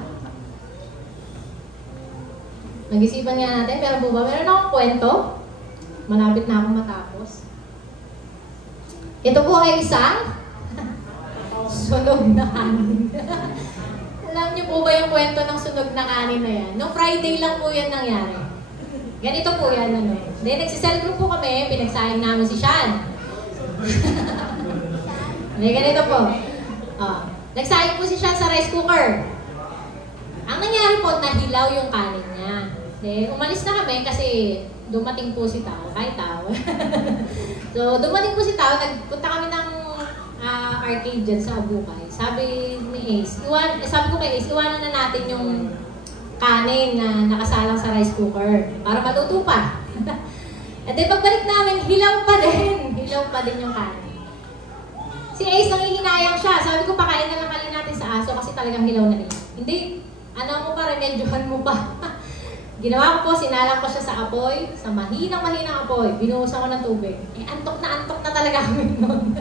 Nag-isipan nga natin, meron po ba? Meron akong kwento. Malapit na akong matapos. Ito po ay isang sunog na kanin. Alam niyo po ba yung kwento ng sunog na kanin na yan? No Friday lang po yan nangyari. Ganito po yan, ano. Then, nagsisell group po kami, pinagsayang namin si Sean. Ganito po. Nagsayang po si Sean sa rice cooker. Ang nangyari po, nahilaw yung kanin niya. Then, umalis na kami kasi dumating po si Tao. Hi, Tao. So, dumating po si Tao, nagpunta kami ng arcade dyan sa Abukay. Sabi ni Ace, sabi ko kay Ace, iwanan na natin yung kanin na nakasalang sa rice cooker para maluto pa. At then pagbalik namin, hilaw pa din. Hilaw pa din yung kanin. Si Ace, nangihinayang siya. Sabi ko, pakain na lang kali natin sa aso kasi talagang hilaw na rin. Hindi, ano mo pa, remedyohan mo pa. Ginawa ko po, sinalang ko siya sa apoy, sa mahinang apoy. Binuhusan ko ng tubig. Antok na talaga kami noon.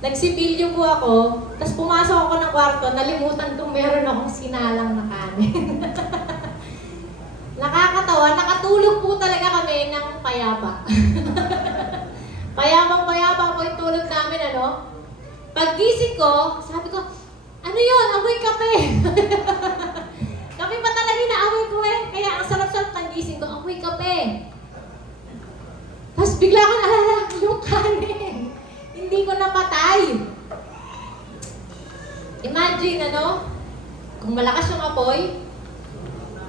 Nagsipilyo po ako, tapos pumasok ako ng kwarto, nalimutan kong meron akong sinalang na kanin. Nakakatawa, nakatulog po talaga kami ng payapa. Payapang-payapa po yung tulog namin, ano? Paggising ko, sabi ko, ano yun? Amoy kape! Kape pa talaga inaamoy ko eh. Kaya ang sarap-sarap ng gising ko, amoy kape. Tapos bigla ko naalala, yung kanin. Hindi ko napatay. Imagine, ano? Kung malakas yung apoy,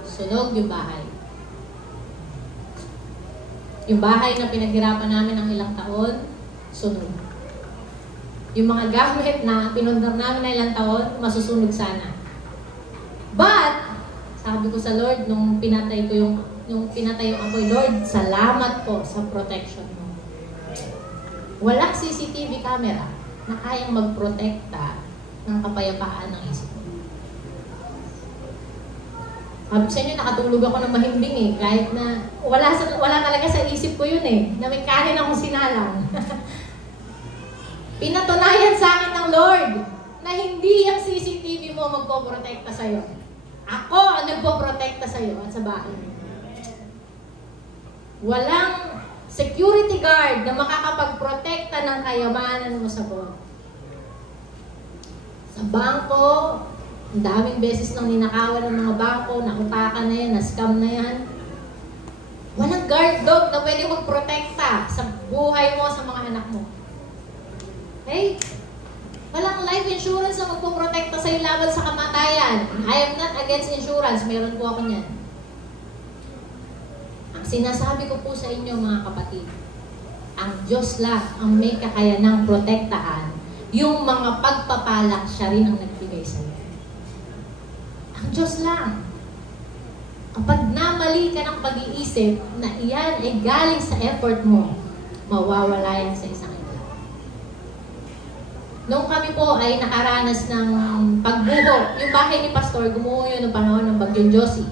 sunog yung bahay. Yung bahay na pinaghirapan namin ng ilang taon, sunog. Yung mga gamit na pinundar namin ng ilang taon, masusunog sana. But, sabi ko sa Lord, nung pinatay yung apoy, Lord, salamat po sa protection mo. Walang CCTV camera na kayang magprotekta ng kapayapaan ng isip mo. Sabi sa inyo, nakatulog ako ng mahimbing eh. Kahit na wala talaga sa isip ko yun eh. Na may kanin akong sinalang. Pinatunayan sa akin ng Lord na hindi ang CCTV mo magpoprotekta sa'yo. Ako ang nagpoprotekta sa'yo at sa bahay mo. Walang security guard na makakapagprotekta ng kayamanan mo sa buwan. Sa bangko, ang daming beses nang ninakawan ng mga bangko, nakutakan na yan, na-scam na yan. Walang guard dog na pwede magprotekta sa buhay mo, sa mga anak mo. Okay? Walang life insurance na magpoprotekta sa'yo laban sa kamatayan. I am not against insurance. Meron po ako niyan. Ang sinasabi ko po sa inyo mga kapatid, ang Diyos lang ang may kakayanang protektahan. Yung mga pagpapalak, siya rin ang nagbigay sa iyo. Ang Diyos lang. Kapag namali ka ng pag-iisip na iyan ay galing sa effort mo, mawawala yan sa isang ito. Noong kami po ay nakaranas ng pagbuho, yung bahay ni Pastor, gumuho yun noong panahon ng Bagyong Josie.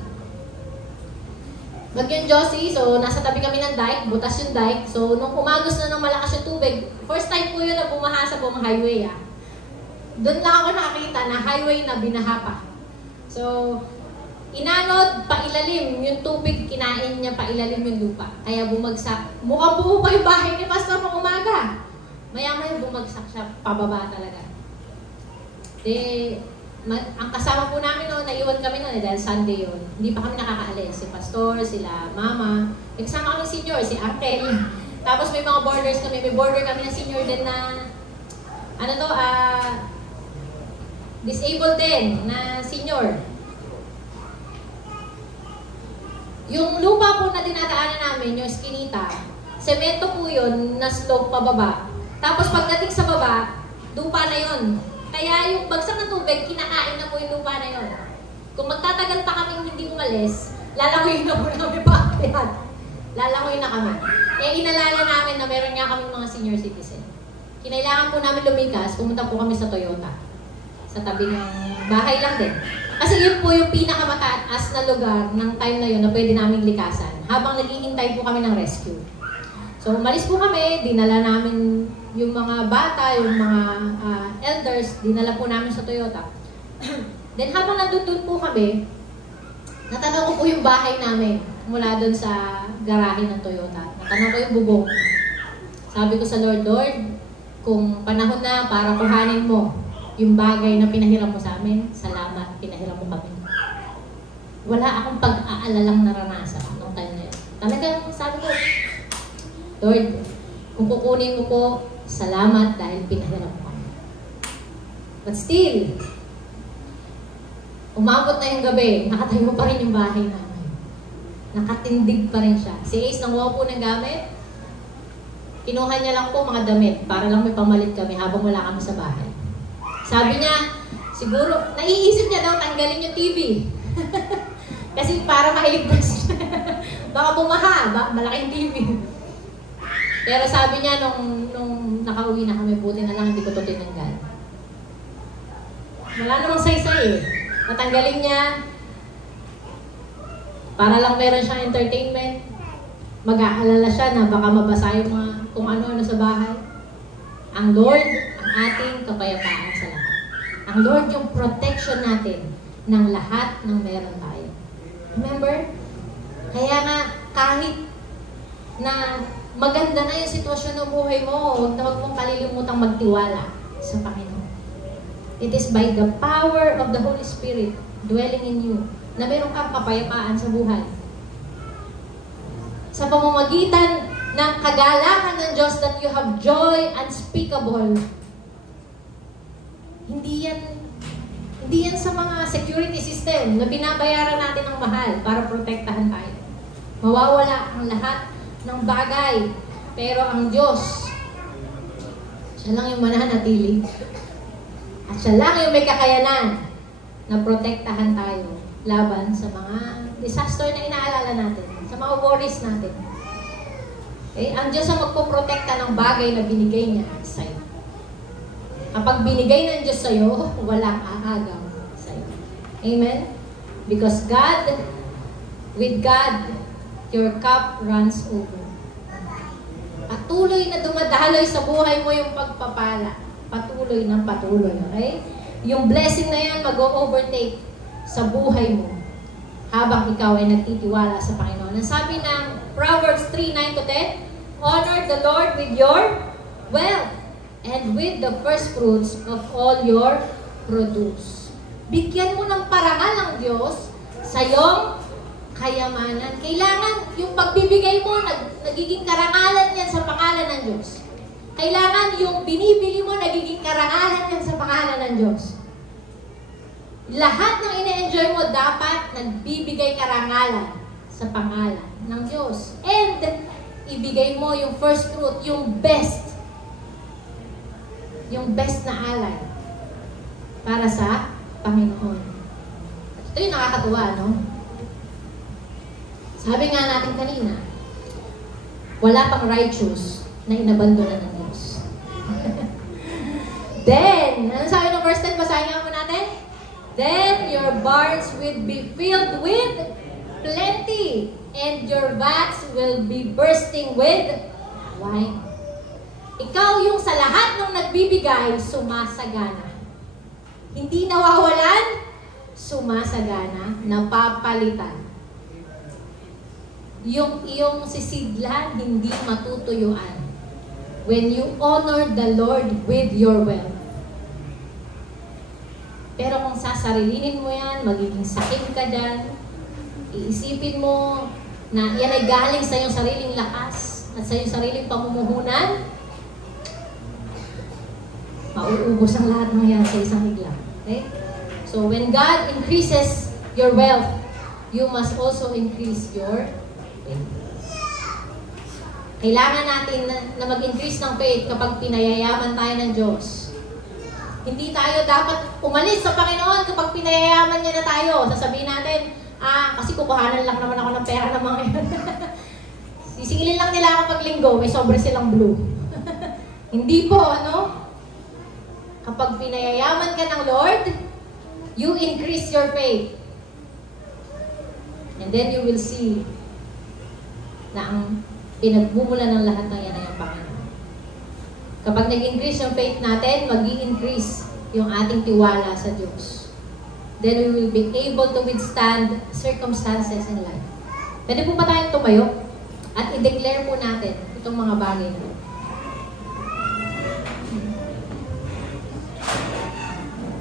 Bagyong Josie, so nasa tabi kami ng dike, butas yung dike. So nung umagos na ng malakas yung tubig, first time po yun na bumaha sa buong highway. Doon lang ako nakakita na highway na binaha pa. So, inanod, pailalim yung tubig, kinain niya pailalim yung lupa. Kaya bumagsak. Mukhang buo pa yung bahay ni Pastor ng umaga. Maya-maya bumagsak siya, pababa talaga. Ang kasama po namin noon, naiwan kami noon dahil Sunday yun. Hindi pa kami nakakaalis. Si Pastor, sila Mama. May kasama kami senior, si Uncle. Tapos may mga borders kami. May border kami ng senior din na, disabled din na senior. Yung lupa po na dinadaanan namin, yung Eskinita, semento po yun na slope pababa. Tapos pagdating sa baba, lupa na yun. Kaya yung bagsak ng tubig, kinakain na po yung lupa na yun. Kung magtatagal pa kami hindi umalis, lalangoyin na po namin paakyat. Lalangoyin na kami. Inalala namin na meron nga kami mga senior citizen. Kinailangan po namin lumikas, pumunta po kami sa Toyota. Sa tabi ng bahay lang din. Kasi yun po yung pinakamataas na lugar ng time na yun na pwede naming likasan habang naghihintay po kami ng rescue. So umalis po kami, dinala namin yung mga bata, yung mga elders, dinala po namin sa Toyota. Then habang nandun po kami, natanong ko po yung bahay namin mula dun sa garahe ng Toyota. Natanong ko yung bubong. Sabi ko sa Lord, kung panahon na para kuhanin mo yung bagay na pinahiram mo sa amin, salamat, pinahiram mo kami. Wala akong pag-aalalang naranasan nung time na yun. Talagang sabi ko, Lord, kung kukunin mo po, salamat dahil pinahiram mo kami. But still, umabot na yung gabi, nakatayo pa rin yung bahay namin. Nakatindig pa rin siya. Si Ace nanguha po ng gamit, kinuha niya lang po mga damit para lang may pamalit kami habang wala kami sa bahay. Sabi niya, siguro, naiisip niya daw tanggalin yung TV. Kasi para mailigtas siya. Baka bumaha, malaking TV. Pero sabi niya, nung nakauwi na kami, buti na lang hindi ko ito tinanggal. Wala namang saysay eh. Natanggalin niya, para lang meron siyang entertainment. Mag-aalala siya na baka mabasa yung mga kung ano-ano sa bahay. Ang Lord, ang ating kapayapaan sa lahat. Ang Lord yung protection natin ng lahat ng meron tayo. Remember? Kaya nga, kahit na maganda na yung sitwasyon ng buhay mo, huwag mong kalilimutang magtiwala sa Panginoon. It is by the power of the Holy Spirit dwelling in you na meron kang kapayapaan sa buhay. Sa pamamagitan ng kagalakan ng Diyos that you have joy unspeakable. Hindi yan sa mga security system na binabayaran natin ng mahal para protektahan tayo. Mawawala ang lahat ng bagay. Pero ang Diyos, siya lang yung mananatili. At siya lang yung may kakayanan na protektahan tayo laban sa mga disaster na inaalala natin, sa mga worries natin. Okay? Ang Diyos ang magpoprotekta ng bagay na binigay niya sa'yo. Kapag binigay ng Diyos sa'yo, walang aagaw sa'yo. Amen? Because with God, your cup runs over. Patuloy na dumadaloy sa buhay mo yung pagpapala. Patuloy ng patuloy, okay? Yung blessing na yan mag-overtake sa buhay mo habang ikaw ay nagtitiwala sa Panginoon. Ang sabi ng Proverbs 3:9-10, honor the Lord with your wealth and with the first fruits of all your produce. Bigyan mo ng parangal ng Diyos sa iyong kayamanan. Kailangan yung pagbibigay mo, nagiging karangalan yan sa pangalan ng Diyos. Kailangan yung binibili mo, nagiging karangalan yan sa pangalan ng Diyos. Lahat ng ine-enjoy mo, dapat nagbibigay karangalan sa pangalan ng Diyos. And ibigay mo yung first fruit, yung best na alay para sa Panginoon. Ito yung nakakatuwa, no? Sabi nga natin kanina, wala pang righteous na inabandonan ng Diyos. Then, ano sabi ng verse 10? Basahin nga po natin. Then your barns will be filled with plenty, and your vats will be bursting with wine. Ikaw yung sa lahat ng nagbibigay, sumasagana. Hindi nawawalan, sumasagana, napapalitan. Yung iyong sisidlan, hindi matutuyuan. When you honor the Lord with your wealth. Pero kung sasarilinin mo yan, magiging sakit ka dyan, iisipin mo na yan ay galing sa iyong sariling lakas at sa iyong sariling pamumuhunan, mauubos ang lahat ng yan sa isang higla. Okay? So when God increases your wealth, you must also increase your faith. Kailangan natin na mag-increase ng faith kapag pinayayaman tayo ng Diyos. Hindi tayo dapat umalis sa Panginoon kapag pinayayaman niya na tayo. Sasabihin natin, kasi kukuhanan lang naman ako ng pera ng mga yun. Sisingilin lang nila ako pag linggo, may sobre silang blue. Hindi po, ano? Kapag pinayayaman ka ng Lord, you increase your faith. And then you will see na ang pinagmumulan ng lahat ng yan ay ang Panginoon. Kapag nag-increase yung faith natin, mag-i-increase yung ating tiwala sa Diyos. Then we will be able to withstand circumstances in life. Pwede po ba tayong tumayo? At i-declare po natin itong mga bagay na.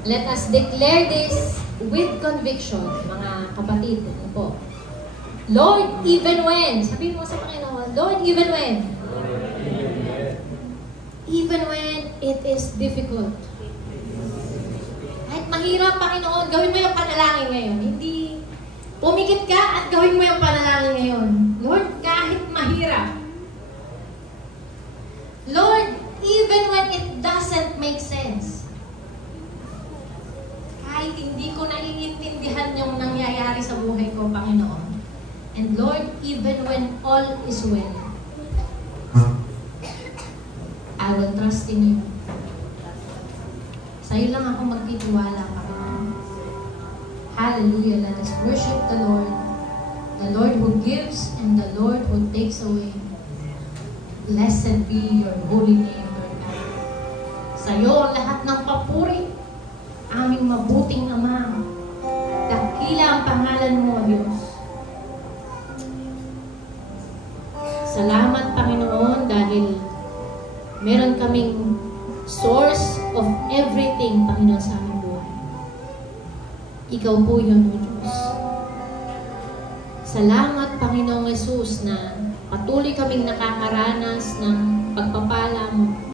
Let us declare this with conviction, mga kapatid. Ano po? Lord, even when, sabihin mo sa Panginoon, Lord, even when, even when it is difficult. Kahit mahirap, Panginoon, gawin mo yung panalangin ngayon. Hindi, pumikit ka at gawin mo yung panalangin ngayon. Lord, kahit mahirap. Lord, even when it doesn't make sense. Kahit hindi ko naiintindihan yung nangyayari sa buhay ko, Panginoon. And Lord, even when all is well, I will trust in you. Sa'yo lang ako magtitiwala, Panginoon. Hallelujah. Let us worship the Lord. The Lord who gives and the Lord who takes away. Blessed be your holy name, Lord God. Sa'yo ang lahat ng papuri. Aming mabuting Ama. Dakila ang pangalan mo, Diyos. Salamat, Panginoon, dahil meron kaming source of everything, Panginoon, sa aming buhay. Ikaw po yun, O Diyos. Salamat, Panginoong Jesus, na patuloy kaming nakakaranas